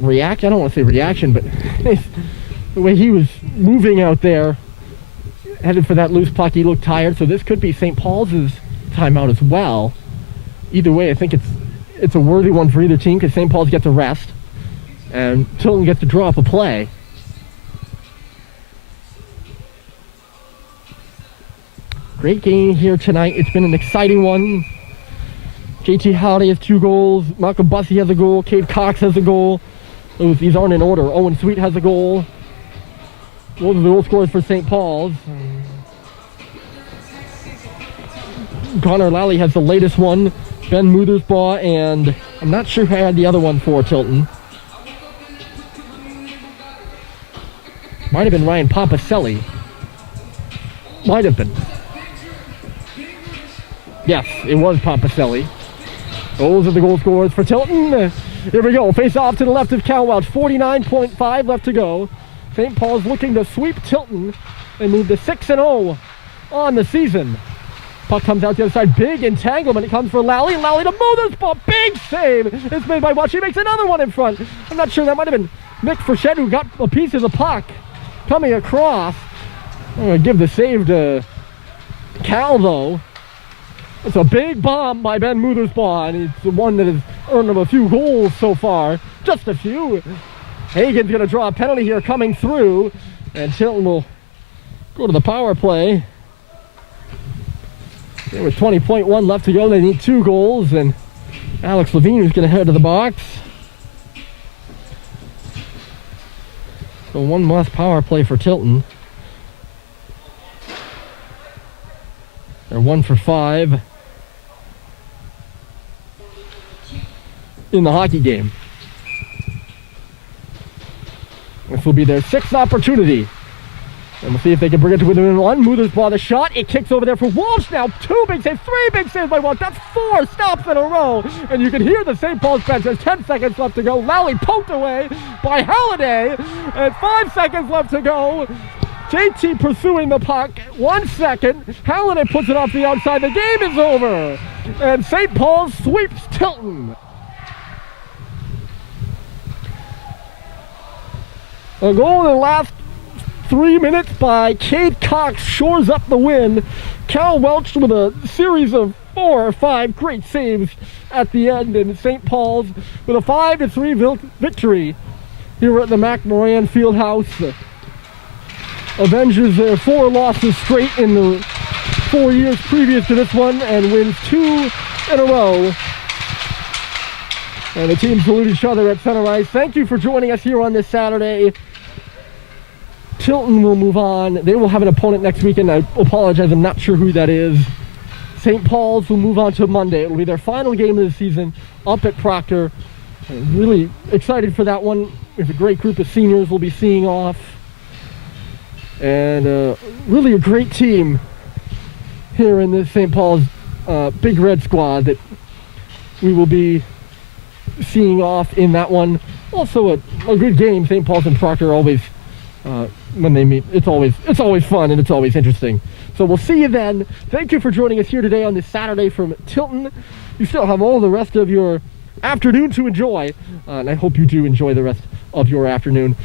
I don't want to say reaction, but the way he was moving out there, headed for that loose puck, he looked tired. So this could be St. Paul's timeout as well. Either way, I think it's a worthy one for either team because St. Paul's gets a rest. And Tilton gets to draw up a play. Great game here tonight. It's been an exciting one. JT Holiday has 2 goals. Malcolm Bussey has a goal. Cade Cox has a goal. These aren't in order. Owen Sweet has a goal. Those are the goal scorers for St. Paul's. Connor Lally has the latest one. Ben Muthersbaugh, and I'm not sure who had the other one for Tilton. Might have been Ryan Papacelli. Might have been. Yes, it was Papacelli. Those are the goal scorers for Tilton. Here we go. Face off to the left of Cal Welch. 49.5 left to go. St. Paul's looking to sweep Tilton and move to 6-0 on the season. Puck comes out the other side. Big entanglement. It comes for Lally. Lally to Muthersbaugh. Big save. It's made by Welch. He makes another one in front. I'm not sure. That might have been Nick Frechette who got a piece of the puck coming across. I'm going to give the save to Cal, though. It's a big bomb by Ben Muthersbaugh, and he's the one that has earned him a few goals so far. Just a few. Hagen's going to draw a penalty here coming through, and Tilton will go to the power play. There with 20.1 left to go. They need 2 goals, and Alex Levine is going to head to the box. So one less power play for Tilton. They're 1 for 5 in the hockey game. This will be their 6th opportunity. And we'll see if they can bring it to within 1. Muthersbaugh the shot. It kicks over there for Walsh now. 2 big saves, 3 big saves by Walsh. That's 4 stops in a row. And you can hear the St. Paul's bench. There's 10 seconds left to go. Lally poked away by Halliday. And 5 seconds left to go. JT pursuing the puck. 1 second. Halliday puts it off the outside. The game is over. And St. Paul's sweeps Tilton. A goal in the last 3 minutes by Cade Cox shores up the win. Cal Welch with a series of 4 or 5 great saves at the end, and St. Paul's with a 5-3 victory here at the MacMorran Fieldhouse. Avenges their 4 losses straight in the 4 years previous to this one and wins 2 in a row. And the teams salute each other at center ice. Thank you for joining us here on this Saturday. Tilton will move on. They will have an opponent next weekend. I apologize, I'm not sure who that is. St. Paul's will move on to Monday. It will be their final game of the season up at Proctor. I'm really excited for that one. There's a great group of seniors we'll be seeing off. And really a great team here in this St. Paul's Big Red squad that we will be seeing off in that one. Also a good game. St. Paul's and Proctor always when they meet, it's always fun and it's always interesting. So we'll see you then. Thank you for joining us here today on this Saturday from Tilton. You still have all the rest of your afternoon to enjoy, and I hope you do enjoy the rest of your afternoon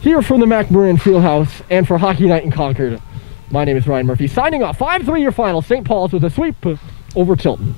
here from the MacMorran Fieldhouse and for Hockey Night in Concord. My name is Ryan Murphy, signing off. 5-3 your final. St. Paul's with a sweep over Tilton.